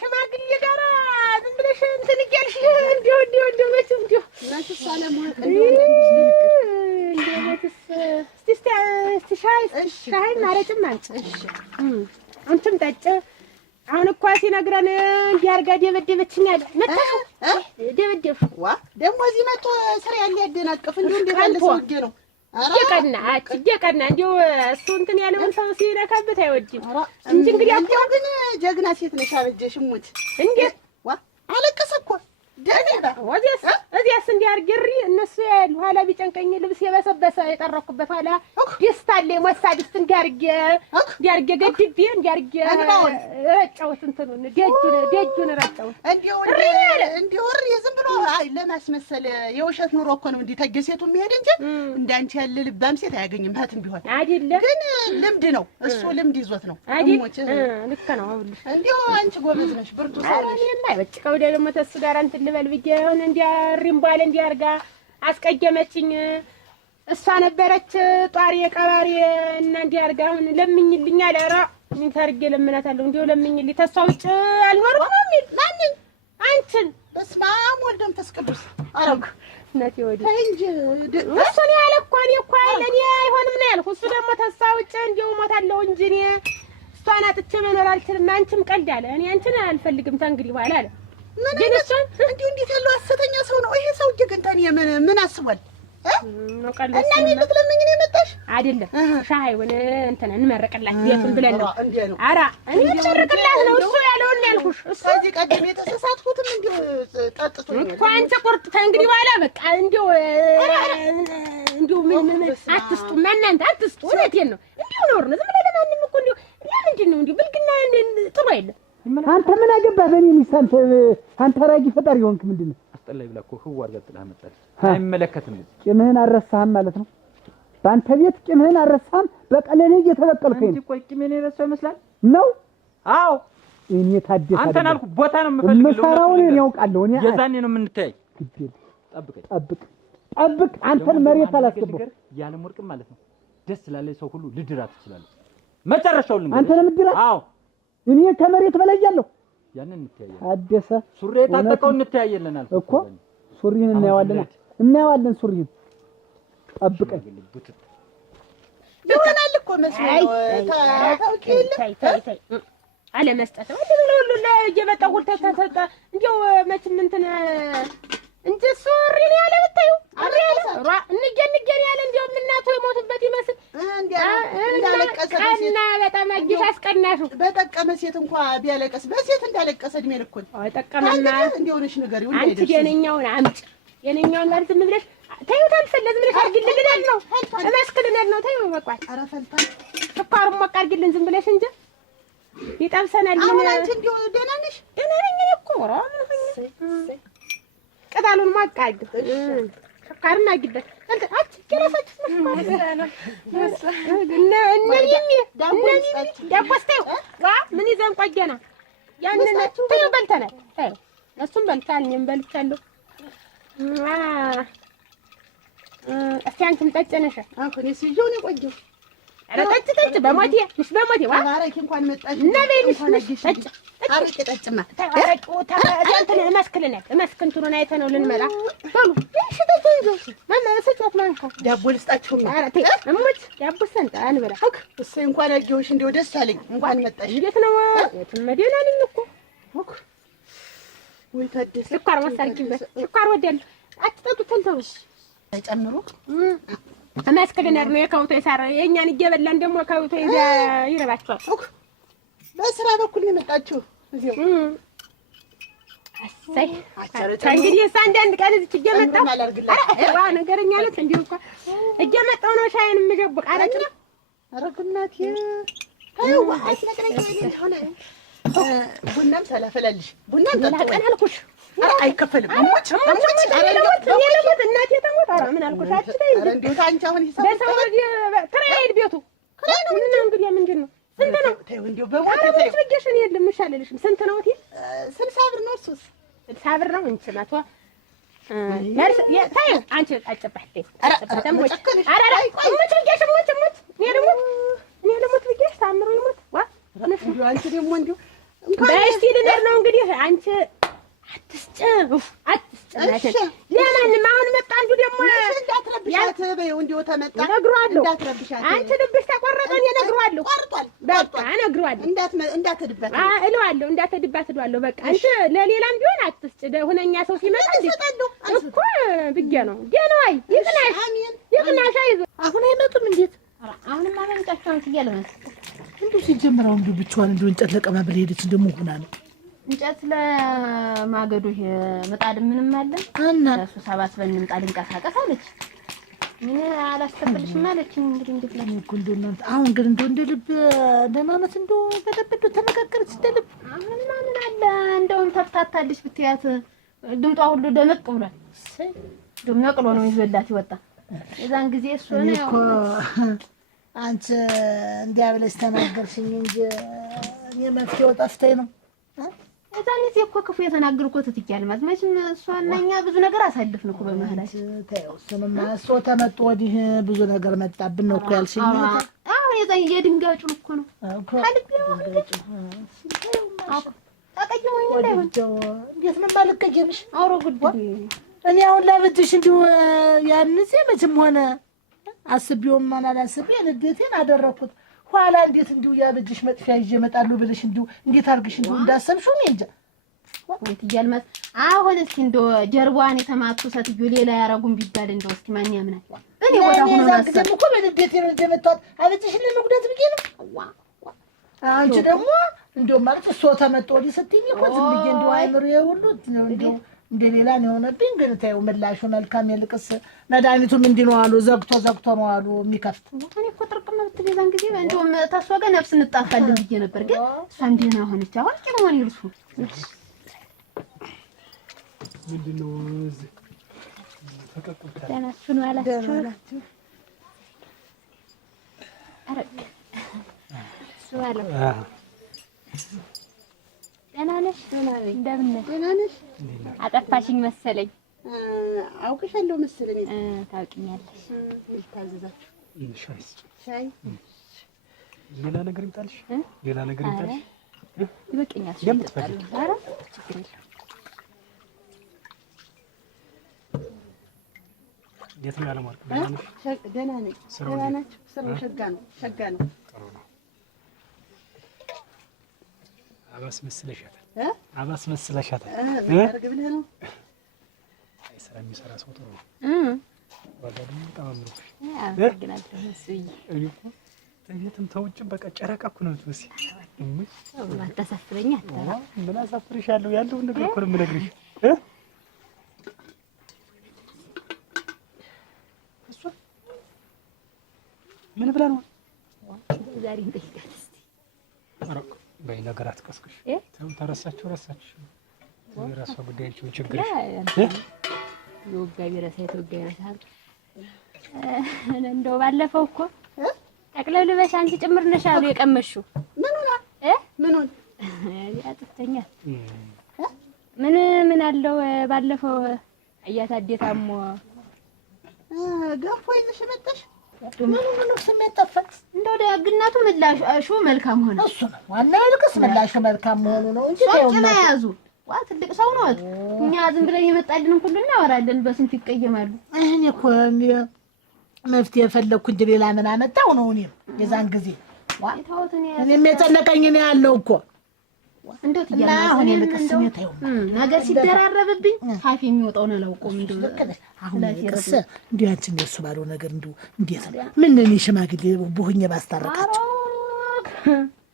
ሽማግሌ ጋር ዝም ብለሽ እንትን እያልሽ እንዲሁ መቼም እንዲሁ ናችሁ ሰላም ወርቅ እስቲ ሻይ ማረጭም አንቺ አንቺም ጠጭ። አሁን እኮ ሲነግረን እንዲህ አድርጋ ደበደበችኝ አለ። መጣሽ ደበደብሽ ዋ ደግሞ እዚህ መጥቶ ስራ ያለ ያደናቅፍ እንዲሁ እንደባለ ሰውዬ ነው። ደቀና እንዲሁ እሱ እንትን ያለውን ሰው ሲነካበት አይወድም እንጂ እንግዲህ ግን ጀግና ሴት ነሽ። አበጀሽ ሙት እንዴት ዋ አለቀሰ እኮ ደህና እዚያስ እንዲያርግሪ እነሱ ያሉ ኋላ ቢጨንቀኝ ልብስ የበሰበሰ የጠረኩበት ኋላ ደስታለ ሞሳድስ እንዲያርግ ገድቤ እንዲያርግ ረጨውት እንትኑን ደጁን ረጨውት እንዲሁ ዝም ብሎ አይ ለማስመሰል የውሸት ኑሮ እኮ ነው እንዲህ ተገሴቱ የሚሄድ እንጂ እንዳንቺ ያለ ልባም ሴት አያገኝም። እህትም ቢሆን አይደለ ግን ልምድ ነው እሱ ልምድ ይዞት ነው ልክ ነው። አውልሽ እንዲሁ አንቺ ጎበዝ ነሽ ብርቱ ሰው ነሽ። እኔማ በጭቀው ደግሞ ተሱ ጋር እንትን ልበል ብዬ ሆነ እንዲያሪም ባለ እንዲያርጋ አስቀየመችኝ። እሷ ነበረች ጧሪ ቀባሪ እና እንዲያርጋ አሁን ለምኝልኝ አለ። ኧረ ምን ታርጌ ለምናታለሁ እንዲሁ ለምኝልኝ ተሷ ውጭ አልኖርም ነው የሚል ማንን አንቺን በስመ አብ ወወልድ ወመንፈስ ቅዱስ አረግ ነቴ ወዲህ እንጂ እሱ ነው ያለ እኮ እኔ እኮ ለኔ አይሆንም ነው ያልኩ። እሱ ደግሞ ተሷ ውጭ እንዲሁ ሞታለሁ እንጂ እኔ እሷን አጥቼ መኖር አልችልም። አንቺም ቀልድ አለ። እኔ አንቺን አልፈልግም ተንግዲህ በኋላ አለ። ግን እሱን እንዲሁ እንዴት ያለው ሐሰተኛ ሰው ነው ይሄ ሰውዬ። ግን ታኔ ምን አስቧል? እና እኔ ልትለምኝ ነው የመጣሽ አይደለም? ሻይውን እንትን እንመረቅላት ቤቱን ብለን ነው። ኧረ እኔ እንመረቅላት ነው እሱ ያለውን ያልኩሽ። እሱ እዚህ ቀደም የተሳሳትኩትም እንዲሁ ጠጥቶ እኮ አንቺ ቁርጥ ተንግዲህ በኋላ በቃ እንዲሁ ምን አትስጡ እናንተ አትስጡ። እውነቴን ነው እንዲሁ ኖር ነው ዝም ብለህ ለማንም እኮ እንዲሁ ለምንድን ነው እንዲሁ ብልግና ጥሩ አይደለም። አንተ ምን አገባህ በእኔ ሚስት? አንተ አራጊ ፈጣሪ ሆንክ። ምንድን ነው አስጠላይ ብላ እኮ ህዋር ገጥላ መጣች። አይመለከትም። ቂምህን አልረሳህም ማለት ነው። በአንተ ቤት ቂምህን አልረሳህም። በቀለኔ እየተበቀልከኝ ነው። ቆይ ቂሜን የረሳው ይመስላል ነው? አዎ እኔ ታደሰ አንተን አልኩ ቦታ ነው የምፈልገው። መሰራውን እኔ ያውቃለሁ። እኔ የዛኔ ነው የምንተያይ። ግዴል ጠብቅ። አንተን መሬት አላስገባው ያለ ወርቅም ማለት ነው። ደስ ላለ ሰው ሁሉ ልድራት ትችላለህ። መጨረሻው ልንገርህ። አንተ ለምድራት? አዎ እኔ ከመሬት በላይ ያለሁ ያንን እንተያያለን። ታደሰ ሱሪ የታጠቀው እንተያየለን አልኩ እኮ። ሱሪን እናየዋለን ሱሪን ጠብቀኝ። ይሆናል እኮ መስሎኝ ተይ አለመስጠት ሁሉ እየመጣሁ ተሰጠ እንዴው መቼም እንትን እንጂ ሱሪ ነው ያለ ብታዩ እንገን ያለ እንዴው እናቱ የሞቱበት ይመስል እንዳለቀሰ እና በጣም አግሽ አስቀናሹ በጠቀመ ሴት እንኳን ቢያለቀስ በሴት እንዳለቀሰ እድሜ ልኩን ጠቀመና እንዴውንሽ ነገር ይሁን አንቺ የነኛውን አምጪ የነኛውን ማለት ዝም ብለሽ ተይው ታልፈለዝ ብለሽ አርግልልናል ነው እመስክልናል ነው ተይው በቃ ኧረ ፈልታ ስኳሩን ሞቅ አርግልን ዝም ብለሽ እንጂ ይጠብሰናል። አሁን አንቺ እንዴው ደህና ነሽ? ደህና ነኝ እኮ ቅጠሉን ሞቅ አድርግ ስኳሩን አግበት አንቺ ከራሳችሁ ምን ይዘን ቆየና ያንን ተይው በልተናል። ተይው እሱም በልታል እኔም በልቻለሁ። እስኪ አንቺም ጠጭ ነሽ። አሁን ሲጆን የቆየው ኧረ ጠጭ በሞቴ ምሽ በሞቴ አረቂ እንኳን መጣሽ እና በይልሽ ጠጭ አረቂ ጠጭማ አረቂው እንትን እመስክንቱን አይተነው ልንመጣ በሉ እሺ ጠጭ ይዘው ማማ ሰጫት ማንካ ዳቦ ልስጣችሁ። ኧረ ተይ እሙት ዳቦ ሰንጣ አንበላ እሱ እንኳን አየሁሽ እንደው ደስ አለኝ። እንኳን መጣሽ። እንዴት ነው የትም መዲና ነኝ እኮ ወይ ታደሰ ስኳር ወሰርኪበት ስኳር ወደል አትጠጡ ተንተውሽ ጨምሩ መስክልናል ነው የከውቶ ይሳራ የኛን እየበላን ደግሞ ከውቶ ይረባቸዋል። በስራ በኩል ነው የመጣችሁ እዚሁ አሰይ እንግዲህ አንዳንድ ቀን እዚህ እየመጣሁ ኧረ ነገረኛ ነች እንዲሁ እንኳን እየመጣሁ ነው ሻይን የምጀብቅ አረቂ ነው። ኧረ እናቴ ተይው አትነግረኝ ሆነ ቡናም ሳላፈላልሽ ቡናም ጠጣሁ አልኩሽ። አይከፈልም። አሞች እናቴ ተሞት። ኧረ ምን አልኩሽ? እንዴት አንቺ አሁን ሂሳብ ክራይ ቤቱ ክራይ ነው። ምን እንግዲህ ምንድን ነው? ስንት ነው? ተይው እንደው በሞት ተይው ልጅሽን የለም እሻለልሽም። ስንት ነው? 60 ብር ነው። እሱስ 60 ብር ነው። እንቺ መቶ ተይው አንቺ አጨባህ ተይው። እኔ ልሙት ብዬሽ ታምሩ ይሙት አንቺ ደግሞ እንደው በእስቲ ልነር ነው እንግዲህ አንቺ አትስጭ ለማንም አሁን መጣ አንዱ ደግሞ እንዳትረብሻት በይው እንደው ተመጣ እነግረዋለሁ። እንዳትረብሻት አንቺ ልብሽ ተቆረጠ እኔ እነግረዋለሁ። በቃ እነግረዋለሁ። እንዳትድባት እለዋለሁ። እንዳትድባት እለዋለሁ። በቃ አንቺ ለሌላም ቢሆን አትስጭ። ሁነኛ ሰው ሲመጣ እኮ ብዬሽ ነው ገናይ ይቅናሽ አይዞ አሁን አይመጡም። እንዴት አሁንማ መምጣታቸው እያለ ነው እንደው ሲጀምረው እንደው ብቻዋን እንደው እንጨት ለቀማ ብላ ሄደች። እንደሞ ሆና ነው እንጨት ለማገዶ ይሄ ምጣድ ምንም አለ እና እሱ ሰባስበን እንምጣ ልንቀሳቀስ አለች። ምን አላስተብልሽም አለችኝ። እንግዲህ እንዴት ነው እኮ እንደው እናንተ አሁን ግን እንደው እንደ ልብ ለማመት እንደው በደብዶ ተነጋገረች እንደ ልብ። አሁን ምን አለ እንደውም ተፍታታልሽ ብትያት ድምጧ ሁሉ ደመቅ ብሏል። ደመቅ ብሎ ነው ይዘላት ይወጣ። የዛን ጊዜ እሱ ነው እኮ አንቺ እንዲያ ብለሽ ተናገርሽኝ እንጂ እኔ መፍትሄው ጠፍተኝ ነው። የዛን ጊዜ እኮ ክፉ የተናገርኩ ትትያለሽ ማለት መቼም እሷና እኛ ብዙ ነገር አሳልፍን እኮ በመሀላችን። ተይው እሱንማ እሱ ተመጡ ወዲህ ብዙ ነገር መጣብን ነው እኮ ያልሽኝ። አሁን የዛን የድንጋጩን እኮ ነው ከልቤ ነው ተቀየመኝ እንዳይሆን እንዴት ነው የማልቀየምሽ? አውሮ ጉዳይ እኔ አሁን ላበጅሽ እንዲሁ ያንሴ መቼም ሆነ አስቤውም ማን አላስቤ ንዴቴን አደረኩት። ኋላ እንዴት እንዲሁ ያበጅሽ መጥፊያ ይዤ እመጣለሁ ብለሽ እንዲሁ እንዴት አድርግሽ እንዲሁ እንዳሰብሽው እንጃ። ወይት ይያልማት አሁን እስኪ እንደው ጀርባዋን የተማቱ ሰትዮ ሌላ ያረጉን ቢባል እንደው እስኪ ማን ያምናል? እኔ ወዳ ሆኖ ማሰብ እኮ በንዴቴ ነው እንደ መጣት አበጅሽ ለመጉዳት ብዬ ነው። አንቺ ደግሞ እንደው ማለት እሱ ተመጣ ወዲህ ስትይኝ እኮ ዝም ብዬ እንደው አይምሮዬ ሁሉ እንደው እንደሌላ ነው የሆነብኝ። ግን ታየው ምላሹ መልካም የልቅስ መድኃኒቱም እንዲህ ነው አሉ። ዘግቶ ነው አሉ የሚከፍት። እኔ እኮ ጥርቅም ብትገዛን ጊዜ እንደውም ታሷ ጋር ነፍስ እንጣፋለን ብዬ ነበር። ግን እሷም ደህና ሆነች። አሁን ቂሞን ይርሱ ምንድነው እዚህ ተቀጥታ ደህናችሁ ነው አላችሁ? አረ ሱዋለ ደህና ነሽ? እንደምን ነሽ? ደህና ነሽ? አጠፋሽኝ መሰለኝ። አውቅሻለሁ መሰለኝ። ታውቂኛለሽ። ታዘዛችሁ ሻይ ሌላ ነገር ይምጣልሽ? ሌላ ነገር ይምጣልሽ? ይበቃኛል። የምትፈልጊ? ኧረ ችግር የለም። እንዴት ነው ያለማርክ? ደህና ነሽ? ደህና ነኝ። ደህና ናችሁ? ስራው ሸጋ ነው። ጥሩ ነው። አባስመስለሻታል። አባስመስለሻታል። አርግ ብለህ ነው? አይ ስራ የሚሰራ ሰው ጥሩ ነው። ዋጋ ደግሞ በጣም አምሮብሽ። አመሰግናለሁ። እሱዬ እኔ እኮ ተቤትም ተውጭም በቃ ጨረቃ እኮ ነው የምትመስይ። አታሳፍረኝ። ምን አሳፍርሻለሁ? ያለውን ነገር እኮ ነው የምነግርሽ። እሷ ምን ብላ ነው ዛሬ እንጠይቃት እስኪ። በይ ነገር አትቀስቅሽ። ተረሳችሁ የራሷ ጉዳይ አንቺ ምን ችግርሽ? የወጋ ቢረሳ የተወጋ ይረሳል። እንደው ባለፈው እኮ ጠቅለብልበሽ አንቺ ጭምር ነሽ አሉ የቀመሽው። ምኑን ያጥፍተኛል። ምን አለው ባለፈው አያታዴታሞ ገንፎ ይዘሽ መጣሽ? ምን ስሜት ጠፋት? እንደው ደግነቱ ምላሹ መልካም ሆነ። እሱ ነው ዋናው። ይልቅስ ምላሹ መልካም መሆኑ ነው እንጂ ጭና ያዙ ዋ ትልቅ ሰው ነው። እኛ ዝም ብለን የመጣልን ሁሉ እናወራለን። በስንት ይቀየማሉ። እኔ እኮ መፍትሄ የፈለግኩ እንጂ ሌላ ምን አመጣው ነው። እኔም የዛን ጊዜ እኔም የጨነቀኝ እኔ ያለው እኮ እንደው እና አሁን የልቅስ ስሜት አይው ነገር ሲደራረብብኝ ካፌ የሚወጣው ነው አላውቀውም። እንደው አሁን የልቅስ እንዲህ አንቺ እንደሱ ባለው ነገር እንደው እንዴት ነው ምን እኔ ሽማግሌ ቡህኜ ባስታረቃቸው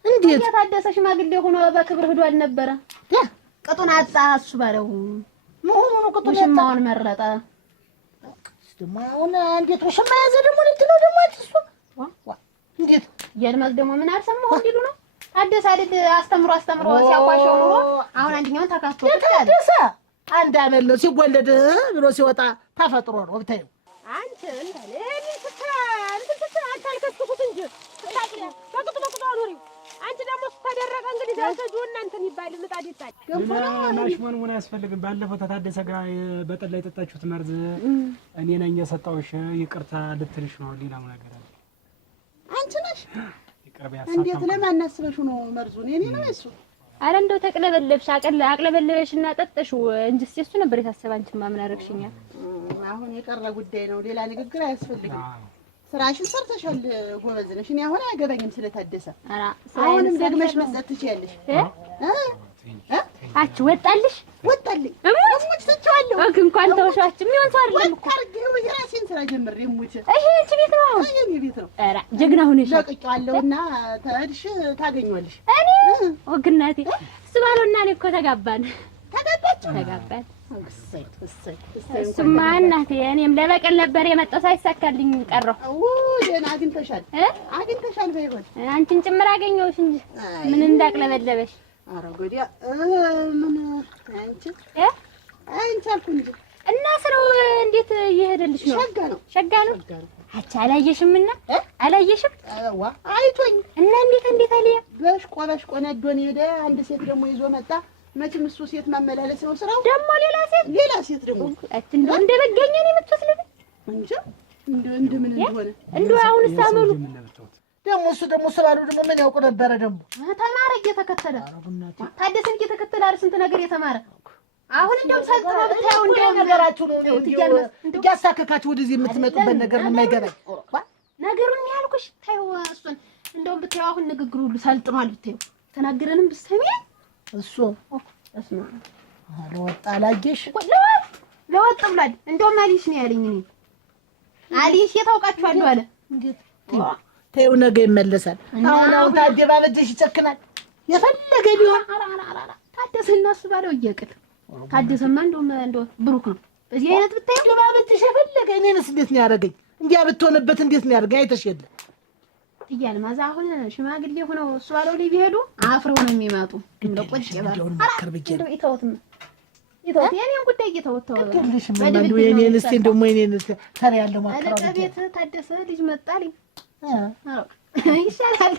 እንዴት የታደሰ ሽማግሌ ሆኖ በክብር ሄዶ አልነበረ? ቅጡን አጣ እሱ ባለው መሆኑ ነው። ቅጡን ሽማውን መረጠ። ደግሞ አሁን እንዴት ነው ሽማ ያዘ ደግሞ ልጅ ነው ደግሞ አትሱ እንዴት የልማት ደግሞ ምን አልሰማሁ እንዲሉ ነው። ታደሰ አይደል አስተምሮ ሲያቋሸው ኑሮ አሁን አንደኛውን ተካስቶ ታደሰ አንድ አመል ነው ሲወለድ ብሎ ሲወጣ ተፈጥሮ ነው ብታዩ አንተ እንዴ አታልከስኩት እንጂ ታቂያ በቅጡ አኑሪ። አንቺ ደግሞ ተደረቀ እንግዲህ ዛሰጁ እናንተን ይባል ምጣድ ይጣል ማሽሞን ምን አያስፈልግም። ባለፈው ተታደሰ ጋር በጠላ የጠጣችሁት መርዝ እኔ ነኝ የሰጠሁሽ። ይቅርታ ልትልሽ ነው። ሌላው ነገር አለ። አንቺ ነሽ እንዴት ለማን አስበሽ ነው መርዙን? የኔ ነው እሱ። አረ እንደው ተቅለበለብሽ አቅለበለበሽና ጠጥሽው እንጂ እሱ ነበር የታሰበ። አንቺማ ምን አደረግሽኛ? አሁን የቀረ ጉዳይ ነው። ሌላ ንግግር አያስፈልግም። ስራሽን ሰርተሻል፣ ጎበዝ ነሽ። እኔ አሁን አያገባኝም ስለታደሰ። አሁንም ደግመሽ መስጠት ትችያለሽ። አቺ ወጣልሽ ወጣልኝ እሙት ትቻለሁ። እንኳን ተውሻች የሚሆን ሰው አይደለም እኮ አርገው የራሴን ስራ ጀምሬ እሙት። ይሄ አንቺ ቤት ነው? ይሄ እኔ ቤት ነው። ኧረ ጀግና ሆነሽ ለቅቄዋለሁና ተድሽ ታገኛለሽ። እኔ ወግናቴ እሱ ባለውና እኔ እኮ ተጋባን። ተጋባን። እሱማ እናቴ እኔም ለበቀል ነበር የመጣው ሳይሳካልኝ ቀረሁ። ደህና አግኝተሻል? አግኝተሻል በይሆን አንቺን ጭምር አገኘሁሽ እንጂ ምን እንዳቅለበለበሽ። ኧረ ጎዲያ ምን አንቺ አልኩ እንጂ እና ስራው እንዴት እየሄደልሽ ነው? ሸጋ ነው። አቻ አላየሽምና አላየሽም? አይቶኝ እና እንዴት አለ በሽቆ ነዶን ሄደ። አንድ ሴት ደግሞ ይዞ መጣ። መቼም እሱ ሴት ማመላለስ ነው ስራው። ደግሞ ሌላ ሴት ደግሞ እንደው እንደበገኘ ነው የምትወስልኝ እንጂ እንደምን እንደሆነ እንደው አሁን ሳመሉ ደግሞ ስላሉ ደግሞ ምን ያውቁ ነበረ? ደግሞ ተማረ እየተከተለ ታደሰን እየተከተለ አይደል ስንት ነገር የተማረ አሁን እንደውም ሰልጥኖ ብታየው እንደውም ነገራችሁ ነው ያሳከካችሁ ወደዚህ የምትመጡበት ነገር ነው የማይገባኝ። ነገሩን ያልኩሽ ታየው እሱን እንደውም ብታየው አሁን ንግግሩ ሁሉ ሰልጥኗል። ብታየው ተናገረንም ብትሰሚ እሱ እስማ አልወጣ ላጌሽ ለወጥ ብሏል። እንደውም አሊሽ ነው ያለኝ። እኔ አሊሽ የታውቃችኋለሁ አለ። እንዴት ተይው ነገ ይመለሳል። አሁን ታደባበጀሽ ይጨክናል የፈለገ ቢሆን ታደሰና እሱ ባለው እየቅል ታደሰማ እንደው ብሩክ ነው። በዚህ አይነት ብታየው ደባበጀሽ የፈለገ እኔንስ እንዴት ነው ያደረገኝ? እንዲያ ብትሆንበት እንዴት ነው ያደረገኝ? አይተሽ የለ እያለ ማዛ አሁን ሽማግሌ ሆነው እሱ ባለው ላይ ቢሄዱ አፍረው ነው የሚመጡ። እንደው ቁጭ ይባል እንደው ይተውትም የኔን ጉዳይ እየተወተው በደንብ የኔንስ እንደሞ የኔንስ ታሪ ያለው ማከራ ቤት ታደሰ ልጅ መጣልኝ ይሻላል።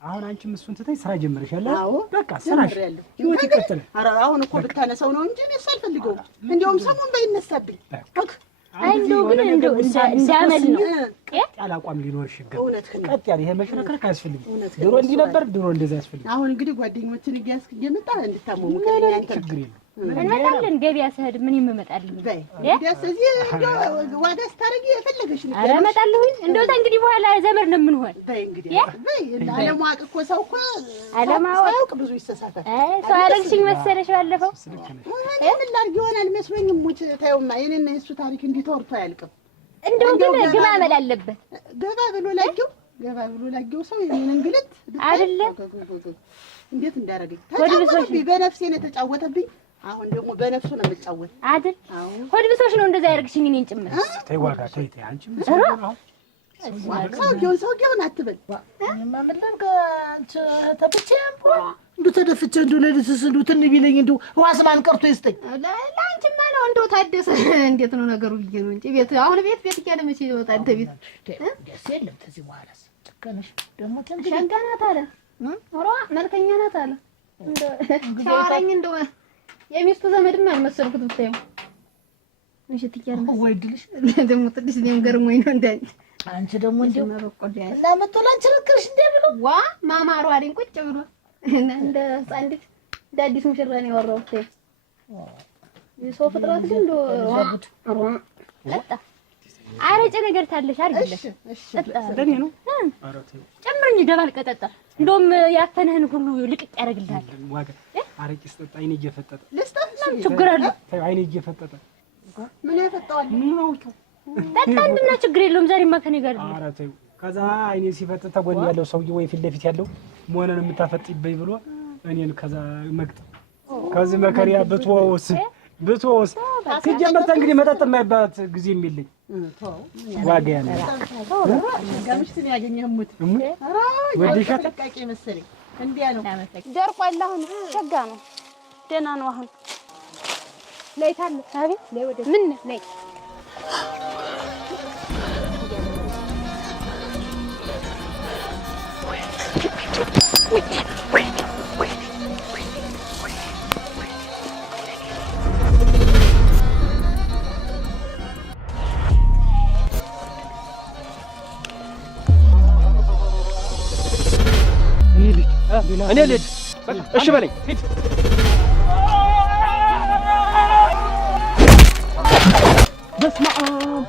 አሁን አንቺም እሱን ትተይ ስራ ጀመርሻል። አዎ በቃ ስራሽ ህይወት ይቀጥል። ኧረ አሁን እኮ ብታነሳው ነው እንጂ እኔ ሳልፈልገው እንደውም ሰሞን ባይነሳብኝ እንደው ግን እንደው እንዳመል ነው ያለ አቋም ሊኖርሽ ይገባል። እውነትህን ነው። ቀጥ ያለ ይሄ መሽረከረክ አያስፈልግም። ድሮ እንዲህ ነበር፣ ድሮ እንደዛ ያስፈልግ። አሁን እንግዲህ ጓደኞችን እየመጣ እንድታመሙ ከኛ ችግር የለም። እንመጣለን። ገበያ ስሄድ ምን ይመጣልኝ? ስለዚህ ዋጋ ስታረጊ የፈለገሽ ነው። ኧረ እመጣለሁኝ። እንደው እንግዲህ በኋላ ዘመድ ነው የምንሆን። በይ እንግዲህ በይ አለማወቅ እኮ ሰው እኮ አለማወቅ ብዙ ይሰሳታል። ሰው አለግሽኝ መሰለሽ ባለፈው ምን ላድርግ ይሆናል መስሎኝ ሙች ታየውማ የኔና የእሱ ታሪክ እንዲህ ተወርቶ አያልቅም። እንደው ግን ግባ መል አለበት። ገባ ብሎ ላጊው ሰው የኔን እንግልት አይደለ እንዴት እንዳደረገኝ ተጫወተብኝ። በነፍሴ ነው የተጫወተብኝ። አሁን ደግሞ በነፍሱ ነው የምጫወት አይደል? ሆድ ብሶሽ ነው እንደዛ ያደርግሽኝ እኔን ጭምር። ተይ ዋጋ ተይ አንቺም ሰውዬውን አትበል። ማምለን ከአንቺ ተብቼም እንዱ ተደፍቼ እንዱ ለልስስ እንዱ ትን ቢለኝ እንዱ ዋስማን ቀርቶ ይስጠኝ። ለአንቺማ ነው እንደው ታደሰ እንዴት ነው ነገሩ ብዬ ነው እንጂ ቤት አሁን ቤት እያለ መቼ ይወጣል? ተቤት ደስ የለም። ከዚህ በኋላስ ጨከነሽ ደግሞ ትንሽ ሸጋ ናት አለ ኦሮ መልከኛ ናት አለ ሻራኝ እንደው የሚስቱ ዘመድም አልመሰልኩት ብታየው ምሽት ይያርም ወይ ድልሽ ደግሞ ትንሽ ነው ገርሞኝ ነው እንዳይ አንቺ ደግሞ እንደው እና መጥቶላንቺ ረክርሽ እንደ ብሎ ዋ ማማሩ አለኝ ቁጭ ብሎ እንደ ጻንዲ ዳዲስ ሙሽራ ነው ያወራው ተይ የሰው ፍጥረት ግን እንደው ወጣ አረጨ ነገር ታለሽ አይደል? እሺ ለኔ ነው ጨምርኝ ደባል ቀጠጣ እንደውም ያፈነህን ሁሉ ልቅቅ ያደርግልሃል። ዋጋ አረቂ ስጠጣ አይኔ እየፈጠጠ ልስጠት ምን ችግር አለ? ተይ አይኔ እየፈጠጠ ምን ያፈጣዋል? ምን ነው ጠጣ እንድና ችግር የለውም። ዛሬማ ከኔ ጋር ነው። ኧረ ተይው። ከዛ አይኔ ሲፈጠጥ ተጎን ያለው ሰውዬ ወይ ፊት ለፊት ያለው መሆነን የምታፈጥይበይ ብሎ እኔን ከዛ መግጥ ከዚህ መከሪያ ብትወስ ሲጀመር እንግዲህ መጠጥ የማይባት ጊዜ የሚልኝ ዋጋ ያለ ጋምሽትን ያገኘህሙት ወዲሻት ተቃቂ መሰለኝ እንዲያ ነው ደርቋል። አሁን ሸጋ ነው ደህና ነው። አሁን ለይታለ አቤት ለይ ወደ ምን ለይ እኔ ልጅ እሺ በለኝ ሂድ። በስመ አብ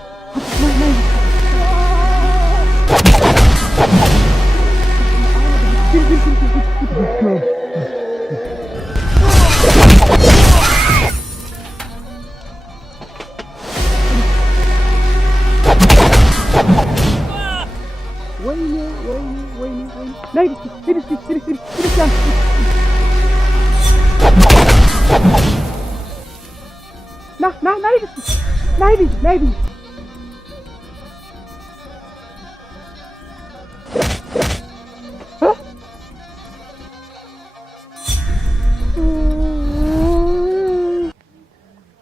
ወይኔ ነይ ሂድ ናይ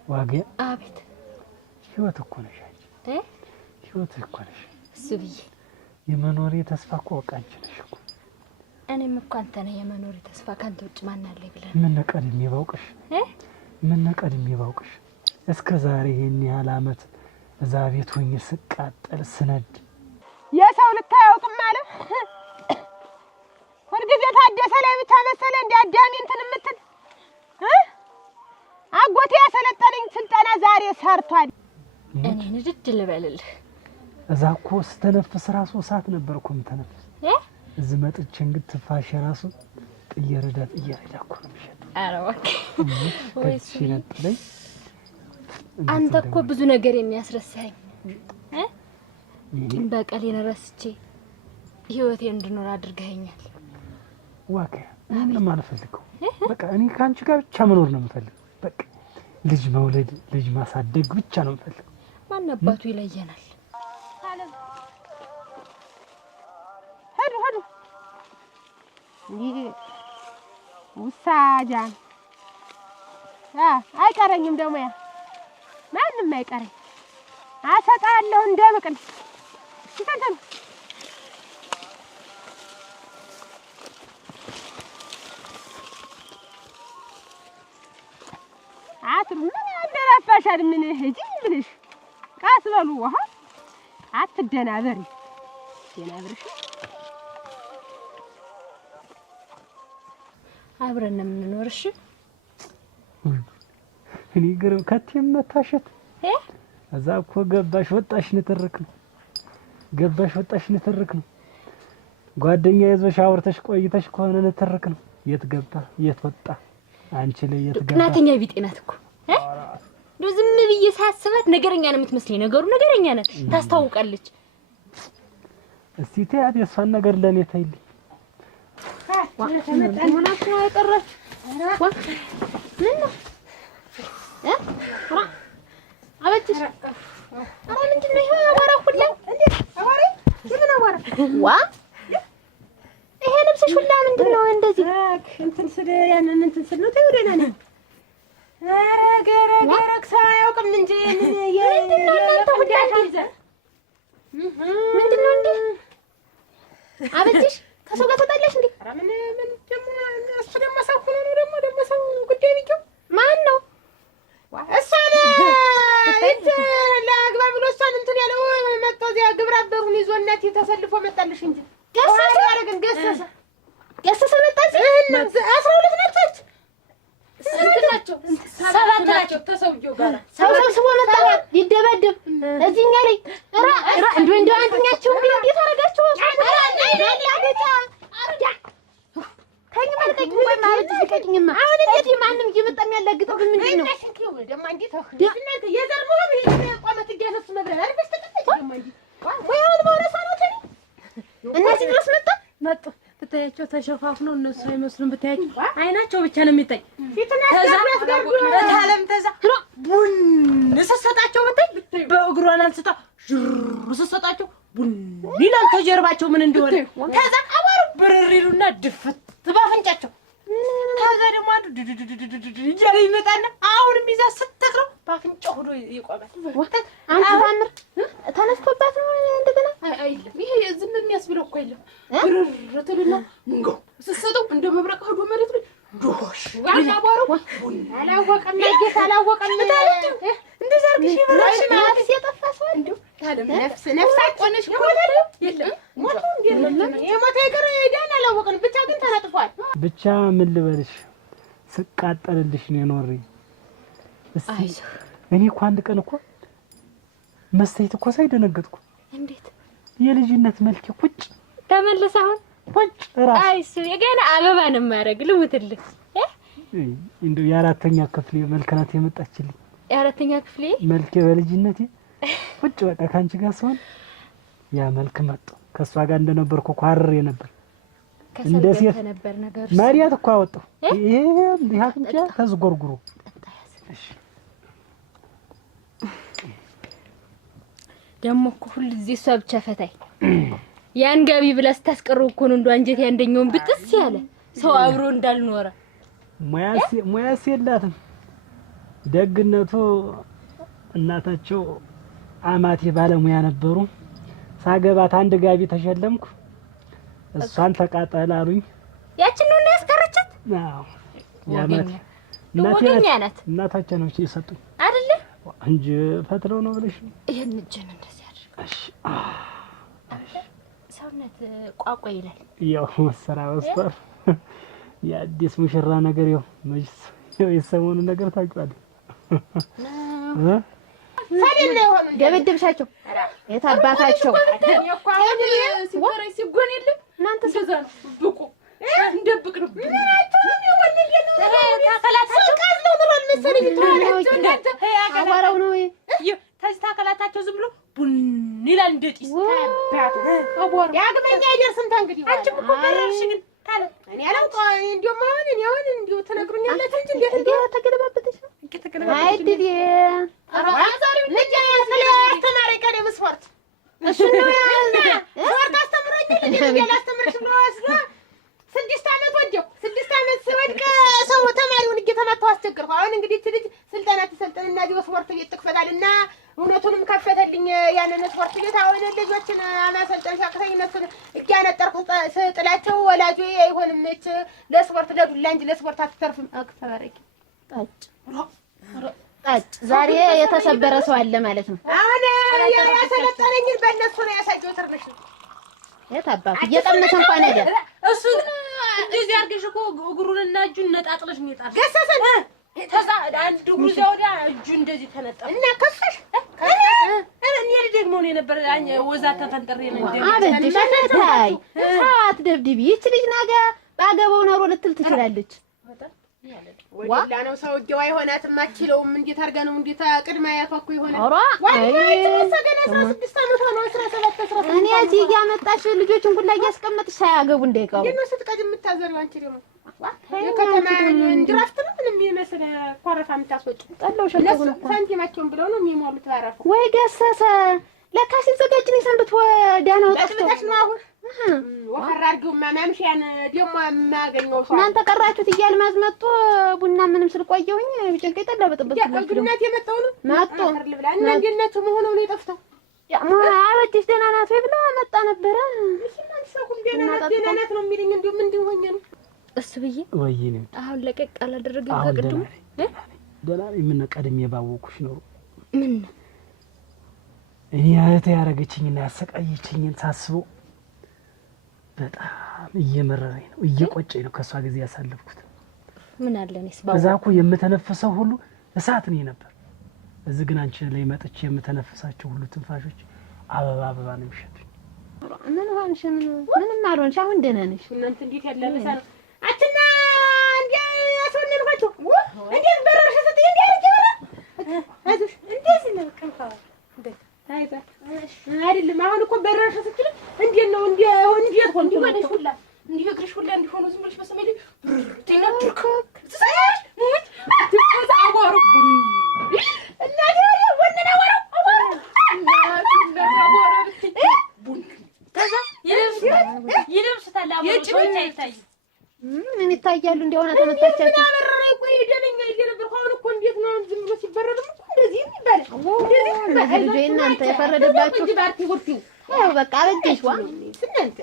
ዋጌ አቤት ህይወት እኮ ነሽ አንቺ ህይወት እኮ ነሽ እሱ ብዬ የመኖሬ ተስፋ እኮ በቃ አንቺ ነሽ እኮ እኔም እኮ አንተ ነህ የመኖሬ ተስፋ ካንተ ውጭ ማን አለ ብለህ ምን ቀድሜ ባውቅሽ ምን ቀድሜ ባውቅሽ እስከ ዛሬ ይሄን ያህል አመት እዛ ቤት ሆኜ ስቃጠል ስነድ የሰው ልታያውቅም ማለት ሁልጊዜ ታደሰ ላይ ብቻ መሰለ እንደ አዳሚ እንትን የምትል አጎቴ ያሰለጠነኝ ስልጠና ዛሬ ሰርቷል። እኔ ንድድ ልበልልህ እዛ እኮ ስተነፍስ ራሱ እሳት ነበር እኮ የምተነፍስ እዚህ መጥቼ እንግዲህ ትፋሽ ራሱ ጥየረዳ እኮ ነው የሚሸጠው። ኧረ እባክህ ወይስ ይነጥለኝ አንተ እኮ ብዙ ነገር የሚያስረሳኝ በቀሌን ረስቼ ህይወቴ እንድኖር አድርገኸኛል። ዋከ ምንም አልፈልገው በቃ እኔ ካንቺ ጋር ብቻ መኖር ነው የምፈልገው። በቃ ልጅ መውለድ ልጅ ማሳደግ ብቻ ነው የምፈልገው። ማን አባቱ ይለየናል? ሄዱ ይሄ ውሳጃን አይቀረኝም ደግሞ ያ ማንም አይቀረኝ አሰጣለሁ እንደብቅል ይተንተን አትሩ ምን ያደረፋሻል? ምን ሂጂ ብልሽ ቃስ በሉ ውሃ አትደናበሪ ደናብርሽ አብረን ነው የምንኖርሽ። እኔ ግር ከቴም መታሸት እዛ እኮ ገባሽ ወጣሽ ንትርክ ነው ገባሽ ወጣሽ ንትርክ ነው። ጓደኛ ይዞሽ አውርተሽ ቆይተሽ ከሆነ ንትርክ ነው። የት ገባ የት ወጣ አንቺ ላይ የት ገባ? ቅናተኛ ቢጤናት እኮ እንደው ዝም ብዬ ሳስባት ነገረኛ ነው የምትመስለኝ። ነገሩ ነገረኛ ናት፣ ታስታውቃለች። እስቲ ተያት የሷን ነገር ለኔ ታይልኝ። ምናምን አይቀረች ምን ነው አበጅሽ አረ ምንድነው ይሄ አባራ ሁላ እንዴ አባሪ ምን አባራ ዋ ይሄ ልብስሽ ሁላ ምንድነው እንደዚህ እንትን ስለ ያንን እንትን ስለ ነው ተይወደና ነው አረ ገረገረክ ሳያውቅም እንጂ ምን ምንድነው እናንተ ሁላ ይዘ ምንድነው እንዴ አበጅሽ ከሰው ጋር ተጣላሽ እንዴ? አረ ምን ደግሞ እሱ ደግሞ ሰው ሆኖ ነው ደግሞ ሰው ጉዳይ ቢቀው ማን ነው እሷን እንት ለአግባ ብሎ እሷን እንትን ያለው መጥቶ እዚያ ግብረ አበሩን ይዞ እናቴ ተሰልፎ መጣልሽ እንጂ ገሰሰ ያረግን ገሰሰ መጣች። 12 ነች ስንት ናቸው? 7 ናቸው። ተሰውየው ጋር ሰብስቦ መጣ ሊደበደብ እዚህኛ ላይ ራ እንደው አንተኛቸው እንዴት አረጋቸው? ከኝ ማለቀኝ ወይ ማለት ዝቀኝማ አሁን እንዴት ማንም እየመጣም ያላግጠው ግን ምንድን ነው ደማ እንዴት እናንተ የዘር መሆን ይሄ ቆመት እያሰስ መብረር አልበስ ተቀጣጭ ደማ እንዴ ወይውን ወረሳ ነው ተሪ እነዚህ ድረስ መጡ ብታያቸው ተሸፋፍነው እነሱ አይመስሉም። ብታያቸው አይናቸው ብቻ ነው የሚታይ። ፊትና ያስገርም በታለም ተዛ ቡን ሰሰጣቸው ብታይ በእግሯን አንስታ ሰሰጣቸው ቡን ይላል ተጀርባቸው ምን እንደሆነ ከዛ አባሩ ብርሪሉና ድፍት ባፍንጫቸው ከዛ ደግሞ አንዱ እያለ ይመጣና አሁንም ይዛ ስትተክለው ባፍንጫው ሆዶ ይቆማል። ወጣት አንተ ታምር ተነስቶባት ነው እንደገና አይደለም ይሄ ዝም የሚያስብለው እኮ የለም ብርርትልና እንጎ ስሰጠው እንደ መብረቅ ሆዶ መሬት ላይ ዶሽ ያላባረው አላወቀም ለጌታ አላወቀም እንደዛ አርግሽ ይብራሽ ነፍስ የጠፋ ሰው እንደው ታለም ነፍስ አቆነሽ የለም ሞቱ እንደለም የሞተ ይቀር ዳን አላወቀን ብቻ ግን ተነጥፏል። ብቻ ምን ልበልሽ ስቃጠልልሽ ነው ኖሬ። እስቲ እኔ እኮ አንድ ቀን እኮ መስተይት እኮ ሳይደነገጥኩ እንዴት የልጅነት መልክ ቁጭ ተመለሰ አሁን ቁጭ ራስ አይስ የገና አበባ ነው ማረግ ልሙትልህ እንደው የአራተኛ ክፍል መልክ ናት የመጣችልኝ። የአራተኛ ክፍል መልክ በልጅነቴ ቁጭ በቃ ካንቺ ጋር ሲሆን ያ መልክ መጣ። ከሷ ጋር እንደነበርኩ ኳርሬ ነበር። እንደ ሴት ነበር ነገር መሪያት እኮ አወጣው። ይሄ አፍንጫ ተዝጎርጉሮ ደግሞ እኮ ሁልጊዜ እሷ ብቻ ፈታይ ያን ገቢ ብለህ ስታስቀሩ እኮ ነው እንደው አንጀት ያንደኛውን ብጥስ ያለ ሰው አብሮ እንዳልኖረ ሙያስ የላትም። ደግነቱ እናታቸው አማቴ ባለሙያ ነበሩ። ሳገባት አንድ ጋቢ ተሸለምኩ። እሷን ተቃጠል አሉኝ። ያችን ነው ያስቀረቻት? አዎ ያማቴ እናታቸው ነው የሰጡኝ አይደለ እንጂ ፈትለው ነው ብለሽ ይሄን እጄን እንደዚህ አድርገሽ ሰውነት ቋቋ ይላል። ያው መስራ ወስጠር የአዲስ ሙሽራ ነገር ያው መጅስ ያው የሰሞኑ ነገር ታውቂዋለሽ። ሳሌና ይሆን ደብድብሻቸው የታባታቸው ሲጎን የለም እናንተ ሰዛ ነው ብቁ እንደብቅ ነው አዋራው ነው ተስተካከላታቸው ዝም ብሎ ቡን ይላል እንደ ጢስ አቧራ ያግመኛ አይደርስም። ታንግዲህ አንቺ እኮ በረርሽ ግን ታለ እኔ አላውጣ እንዲያው ማለት እኔ አሁን እንዲያው ተነግሩኛለች እንጂ እንዴት ተገለባበጠሽ ነው አይድዲ አራዛሪ ልጅ ያስተማሪ ቀን መስፈርት እሱ ነው መስፈርት አስተምሮኝ ልጅ ያላስተምርሽ ነው ወስዶ 6 አመት ወዲያው 6 አመት ሲወድቅ ሰው ተማሪውን እየተማታው አስቸግርኩ። አሁን እንግዲህ ልጅ ስልጠና ተሰልጠንና ዲው ስፖርት ቤት ትክፈታልና እውነቱንም ከፈተልኝ ያንን ስፖርት ቤት። አሁን ልጆችን አማሰልጠን ሲያቅተኝ እነሱ እያነጠርኩ ስጥላቸው ወላጆ አይሆንም እች ለስፖርት ለዱላ እንጂ ለስፖርት አትተርፍም። አክተባረኪ ጣጭ ዛሬ የተሰበረ ሰው አለ ማለት ነው። አሁን ያሰለጠነኝ በእነሱ ነው ያሳየው ትርሽ የታባክ እየጠመተ እንኳን አይደል እሱ እንደዚህ አርገሽ እኮ እግሩንና እጁን ነጣጥለሽ ነው የጣልሽ። ገሰሰን ተዛ አንድ ጉዛ ወዲያ እጁ እንደዚህ ተነጠፈ እና ከፈሽ እኔ ደግሞ ነው የነበረ ወዛ ተፈንጠሬ ነው እንደ አበድሽ አታይ ሰዓት ደብድቢ ይች ልጅ ነገ ባገበው ኖሮ ልትል ትችላለች። ወዲላ ነው ሰው ጀዋ ይሆናትም አችለውም እንዴት አርጋ ነው እንዴት ቅድማ ያፈኩ ይሆናል። ወይ ተሰገና 16 አመት ነው 17 18 እኔ እዚህ ያመጣሽ ልጆችን ሁላ እያስቀመጥሽ ሳያገቡ እንዳይቀሩ ነው ስትቀድም የምታዘሪው አንቺ ደግሞ የከተማ ድራፍት ነው ምንም ይመስል ኮረፋ የምታስወጪ ጠላው ሸለቁ ነው ሳንቲማቸውን ብለው ነው የሚሞሉት አራፉ ወይ ገሰሰ ለካሽ ዘጋጅኝ ሰንብት ወዳና ወጣሽ ነው አሁን ወፈራ አርጊው ማማምሽያን ደሞ ማገኘው ሰው እናንተ ቀራችሁት እያል ማዝመጡ ቡና ምንም ስልቆየውኝ ቢጨንቀይ ጠላ በጥብጥ ነው ግድናት የመጣው ነው መጥቶ እና እንደነቱ መሆኑ ነው የጠፍተው ያ አበጅሽ ደህና ናት ወይ ብለው መጣ ነበረ። እሺ ማን ሰው ሁሉ ደህና ናት ነው የሚልኝ እንደው ምንድን ሆኜ ነው እሱ ብዬ ወይ ነው አሁን ለቀቅ አላደረገም ከቅድሙ ደህና ምን ቀድሜ ባወኩሽ ነው ምን እኔ አያቴ ያረገችኝና ያሰቃየችኝን ሳስበው በጣም እየመረረኝ ነው እየቆጨኝ ነው ከሷ ጊዜ ያሳለፍኩት። ምን አለኝስ ባው እዛ እኮ የምተነፍሰው ሁሉ እሳት ነው ነበር። እዚህ ግን አንቺ ላይ መጥቼ የምተነፍሳቸው ሁሉ ትንፋሾች አበባ ነው የሚሸቱኝ። ምን ሆንሽ? ምንም አልሆንሽ። አሁን ደህና ነሽ? እናንተ እንዴት ያለ መሳል አትና እንዴ ያሰነንኳችሁ እንዴት በረርሽ ስትይ እንዴ አርጀራ አይዞሽ እንዴት ነው ከንፋ እንዴት አይባ አይደለም። አሁን እኮ በረርሽ ስትል እንዴት ነው እንዴት ሆንኩ ማለት ሁላ እንዴ እግርሽ ሁላ እንዲሆኑ ዝም ብለሽ በሰማይ ላይ ትናድርኩ ትሳያሽ ሙት ትፈዛ አዋሩ እና ታዲያ ወንና ወራው አዋሩ ቡን ከዛ ይለብስታል አዋሩ ይታይ ምን ይታያሉ እንደሆነ ተመታቻችሁ ምን አመረረ እኮ ይደለኛ ይደነበር አሁን እኮ እንዴት ነው ዝም ብሎ ሲበረድም እኮ እንደዚህ ይባላል። እንደዚህ ልጅ እናንተ የፈረደባችሁ ዲባርቲ ወርቲው አው በቃ አበጀሽ ዋ እናንተ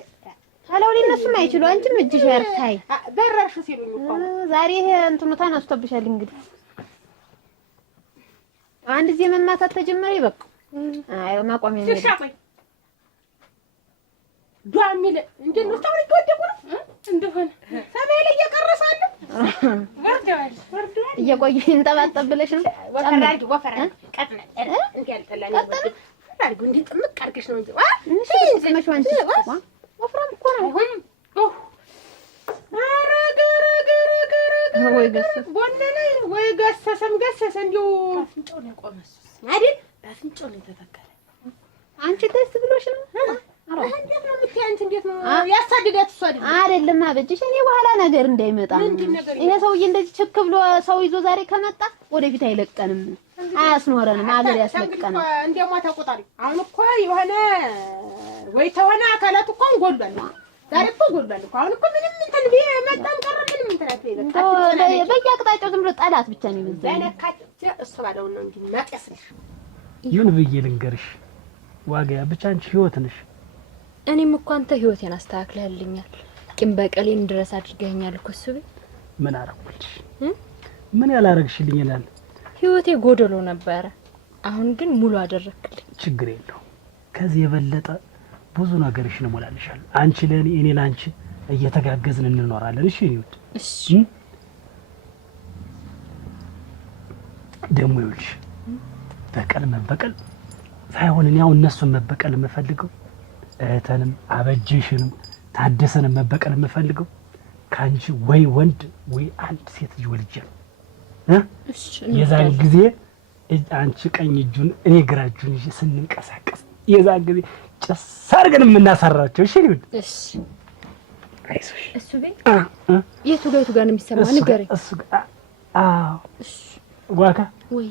ታላው ሊነሱም አይችሉ አንቺም እጅሽ ያርታይ በረርሽ ሲሉኝ እኮ ዛሬ ይሄ እንትኑ ተነስቶብሻል። እንግዲህ አንድ ጊዜ መማታት ተጀመረ ይበቃ አይ ማቋሚያ ነው ተሻቆይ ዷሚል እንደው ታውሪ ወደቁ ነው እንደሆነ ሰማይ ላይ እየቀረሳለ ወርደዋል እየቆየ እንጠባጠብ ብለሽ ነው ወፈራጅ ቀጥነ እንዴ ያልጠላኝ ወፈራጅ እንዴ ጥምቅ አርገሽ ነው እንጂ እሺ ዝመሽ ወንጂ ወፍራም እኮ ነው አሁን ወይ ገሰሰ ወነነ ወይ ገሰሰም ገሰሰ እንዴው አፍንጫው ላይ ቆመስ አይደል በአፍንጫው ላይ ተተከለ። አንቺ ደስ ብሎሽ ነው እንዴት ነው የምትይ አንቺ? እንዴት ነው ያሳድዳት? እሷ አይደለም አበጅሽ። እኔ በኋላ ነገር እንዳይመጣ ይሄ ሰውዬ እንደዚህ ችክ ብሎ ሰው ይዞ ዛሬ ከመጣ ወደፊት አይለቀንም፣ አያስኖረንም፣ አገር ያስለቀንም። እንደማ ተቆጣሪ። አሁን እኮ የሆነ ወይ ተሆነ አካላት እኮ ጎሏል። ዛሬ እኮ ጎሏል እኮ። አሁን እኮ ምንም እንትን ቢመጣም ቀረ ምንም እንትን አትበይ። በየአቅጣጫው ዝም ብሎ ጠላት ብቻ ነው የሚዘኝ። ያነካች እሱ ባለው ነው እንጂ ማጥያስልሽ ይሁን ብዬ ልንገርሽ ዋጋያ ብቻ አንቺ ህይወት ነሽ። እኔም እኮ አንተ ህይወቴን አስተካክለህልኛል። ቂም በቀሌን ድረስ አድርገኸኛል እኮ እሱ ቤት ምን አረኩልሽ? ምን ያላረግሽልኝ ይላል። ህይወቴ ጎደሎ ነበረ፣ አሁን ግን ሙሉ አደረክልኝ። ችግር የለውም። ከዚህ የበለጠ ብዙ ነገርሽ ነው ሞላልሻል። አንቺ ለኔ እኔ ላንቺ እየተጋገዝን እንኖራለን። እሺ ይሁት እሺ። ደሞ ይልሽ በቀል መበቀል ሳይሆን እኔ አሁን እነሱን መበቀል የምፈልገው እህተንም አበጀሽንም ታደሰንም መበቀል የምፈልገው ካንቺ ወይ ወንድ ወይ አንድ ሴት ልጅ ወልጄ ነው። እሺ የዛን ጊዜ አንቺ ቀኝ እጁን እኔ ግራ እጁን ይዤ ስንንቀሳቀስ የዛን ጊዜ ጭስ አድርገን የምናሰራቸው። እሺ ይሁን እሺ። አይዞሽ እሱ ቤት የቱ ጋር ነው የሚሰማው? ንገረኝ። እሱ አዎ እሺ። ዋጋ ወይ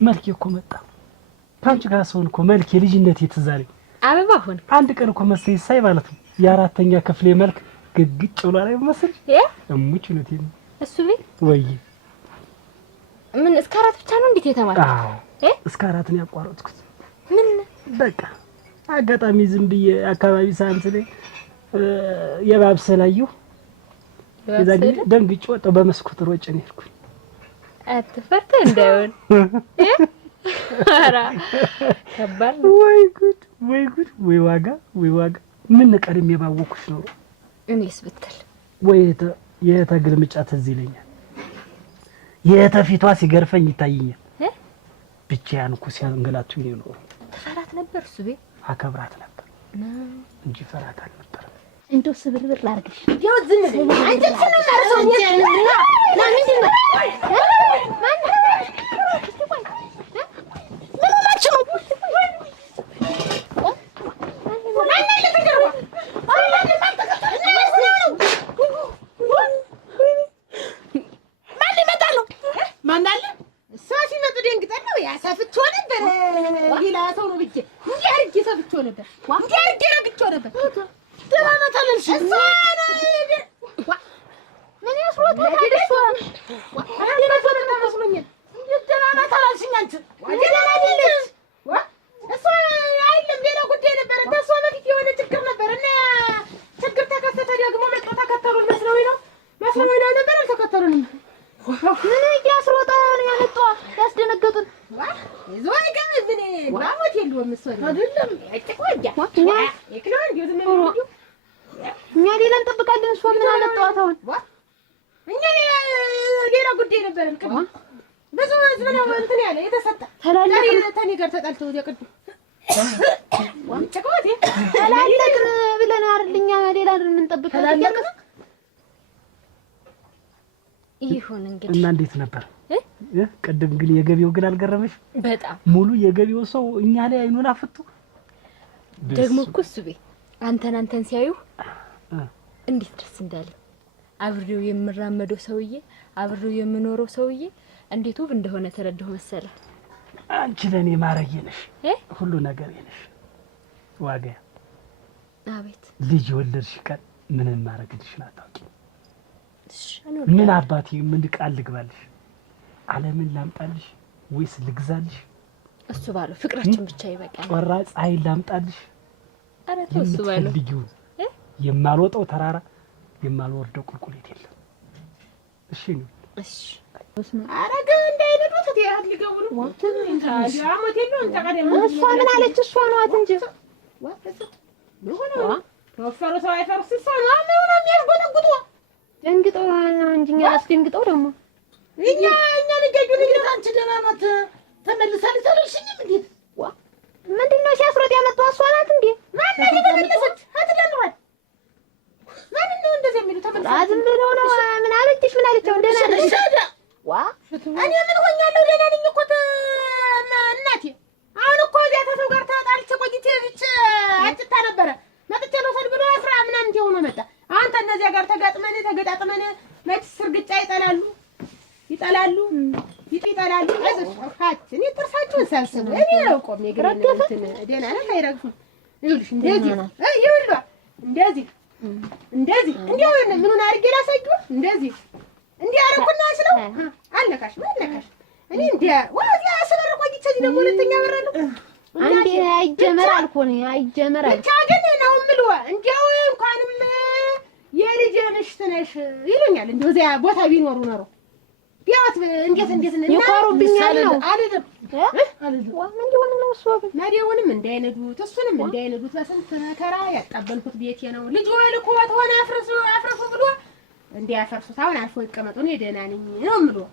መልኬ እኮ መጣ ካንቺ ጋር ሰውን እኮ መልኬ ልጅነቴ ትዝ አለኝ። አበባ ሆነ አንድ ቀን እኮ መሰለኝ ሳይ ማለት ነው የአራተኛ ክፍሌ መልክ ግግጭ ብሎ ላይ መሰል እሙች ነቴ ነው። እሱ ቤት ወይ ምን እስከ 4 ብቻ ነው እንዴት የተማረው? አዎ እስከ 4 ነው ያቋረጥኩት። ምን በቃ አጋጣሚ ዝም ብዬ አካባቢ ሳንስለ የባብሰላየሁ የዛን ጊዜ ደንግጬ ወጣሁ። በመስኮት ሮጬ ነው የሄድኩት። አትፈርተ እንዳይሆን ኧረ ከባድ ነው። ወይ ጉድ ወይ ጉድ ወይ ዋጋ ምን ቀድሜ ባወኩሽ ነው። እኔስ ብትል ወይ የተግልምጫ ትዝ ይለኛል። የተፊቷ ሲገርፈኝ ይታየኛል። ብቻዬን እኮ ሲያንገላቱኝ ነው። ፈራት ነበር እሱ ቤት አከብራት ነበር እንጂ ፈራት አልነበረም። እንደው ስብርብር ላርግሽ ይው ዝም በይ አንቺ ስለማረሰው ነው ምንድን ነው እኛ ሌላ እንጠብቃለን። እሷ ምን አለጣዋት አሁን እኛ ሌላ ጉዳይ ነበረን። ብዙ ህዝብ ነው እንትን ያለ የተሰጠ ተኔ ጋር ተጣልተው ያቀዱ ወንጨቆቴ ተላለቅን ብለን አይደልኛ ሌላ እንጠብቃለን። ይሁን እንግዲህ እና እንዴት ነበር? ቅድም ግን የገቢው ግን አልገረመሽ? በጣም ሙሉ የገቢው ሰው እኛ ላይ አይኑን አፍጡ። ደግሞ እኮ እሱ ቤት አንተን ሲያዩ እንዴት ደስ እንዳለ አብሬው የምራመደው ሰውዬ አብሬው የምኖረው ሰውዬ እንዴት ውብ እንደሆነ ተረዳሁ መሰለ። አንቺ ለኔ ማረዬ ነሽ፣ ሁሉ ነገር ነሽ። ዋጋ አቤት ልጅ ወለድሽ ቀን ምንም ማረግልሽ አታውቂ። ምን አባቴ ምን ቃል ልግባልሽ? ዓለምን ላምጣልሽ ወይስ ልግዛልሽ? እሱ ባለው ፍቅራችን ብቻ ይበቃል። ጮራ ፀሐይ ላምጣልሽ? አረ ተሱ ባለው የማልወጣው ተራራ የማልወርደው ቁልቁለት የለም። እሺ ነው እሺ። አረጋ እንዳይነዱት ያህል ሊገቡ ነው። አሞት የለው ተቀደም እሷ ምን አለች? እሷ ነው እንጂ ወፈሩ ሰው አይፈርስ ሰው ነው የሚያስጎጠጉጡ ደንግጠው እንጂኛ አስደንግጠው ደግሞ እኛ ልገጁ ልጅ አንቺ ደህና ናት ተመልሳለች አልሽኝም? እንዴት ምንድነው ሲያስሮጥ ያመጣው? እሷ ናት እንዴ? ማን ነው የተመለሰች? አትደንሯል። ማን ነው እንደዚህ የሚሉ ተመልሰው? ዝም ብለው ነው። ምን አለችሽ? ምን አለችው? ደህና ነሽ? እኔ ምን ሆኛለሁ? ደህና ነኝ እኮ እናቴ። አሁን እኮ እዚያ ተሰው ጋር ተጣልቼ ቆይቼ ብቻ አጭታ ነበረ። ይጠላሉ ይጠላሉ። እኔ ጥርሳቸውን ሳልስቡ እኔ አውቆም የግሬን እንትን ደህና ነህ አይረግፉም። ይኸውልሽ እንደዚህ ይኸውልሽ እንደዚህ እንዲያው ምኑን አድርጌ ላሳዩ እንደዚህ እንዲህ አደረኩና ስለው አለካሽ አለካሽ እኔ እንዲያ ወዲያ አስበር ቆይቼ ደግሞ ሁለተኛ በረሉ አንዴ አይጀመር አልኩኝ አይጀመር ብቻ ግን ነው የምልህ እንዲያው እንኳንም የልጄ ምሽት ነሽ ይሉኛል። እንደው እዚያ ቦታ ቢኖሩ ኖሮ ቢያት እንዴት ነው ይቆሩብኛል ነው አይደለም ምን ሊሆን ነው እሱ መዲያውንም እንዳይነዱት እሱንም እንዳይነዱት በስንት መከራ ያጣበልኩት ቤቴ ነው። ልጅ ወልኮ ተሆነ አፍርሱ ብሎ እንዲያፈርሱት አሁን አልፎ ይቀመጡ። እኔ ደህና ነኝ ነው የምልህ።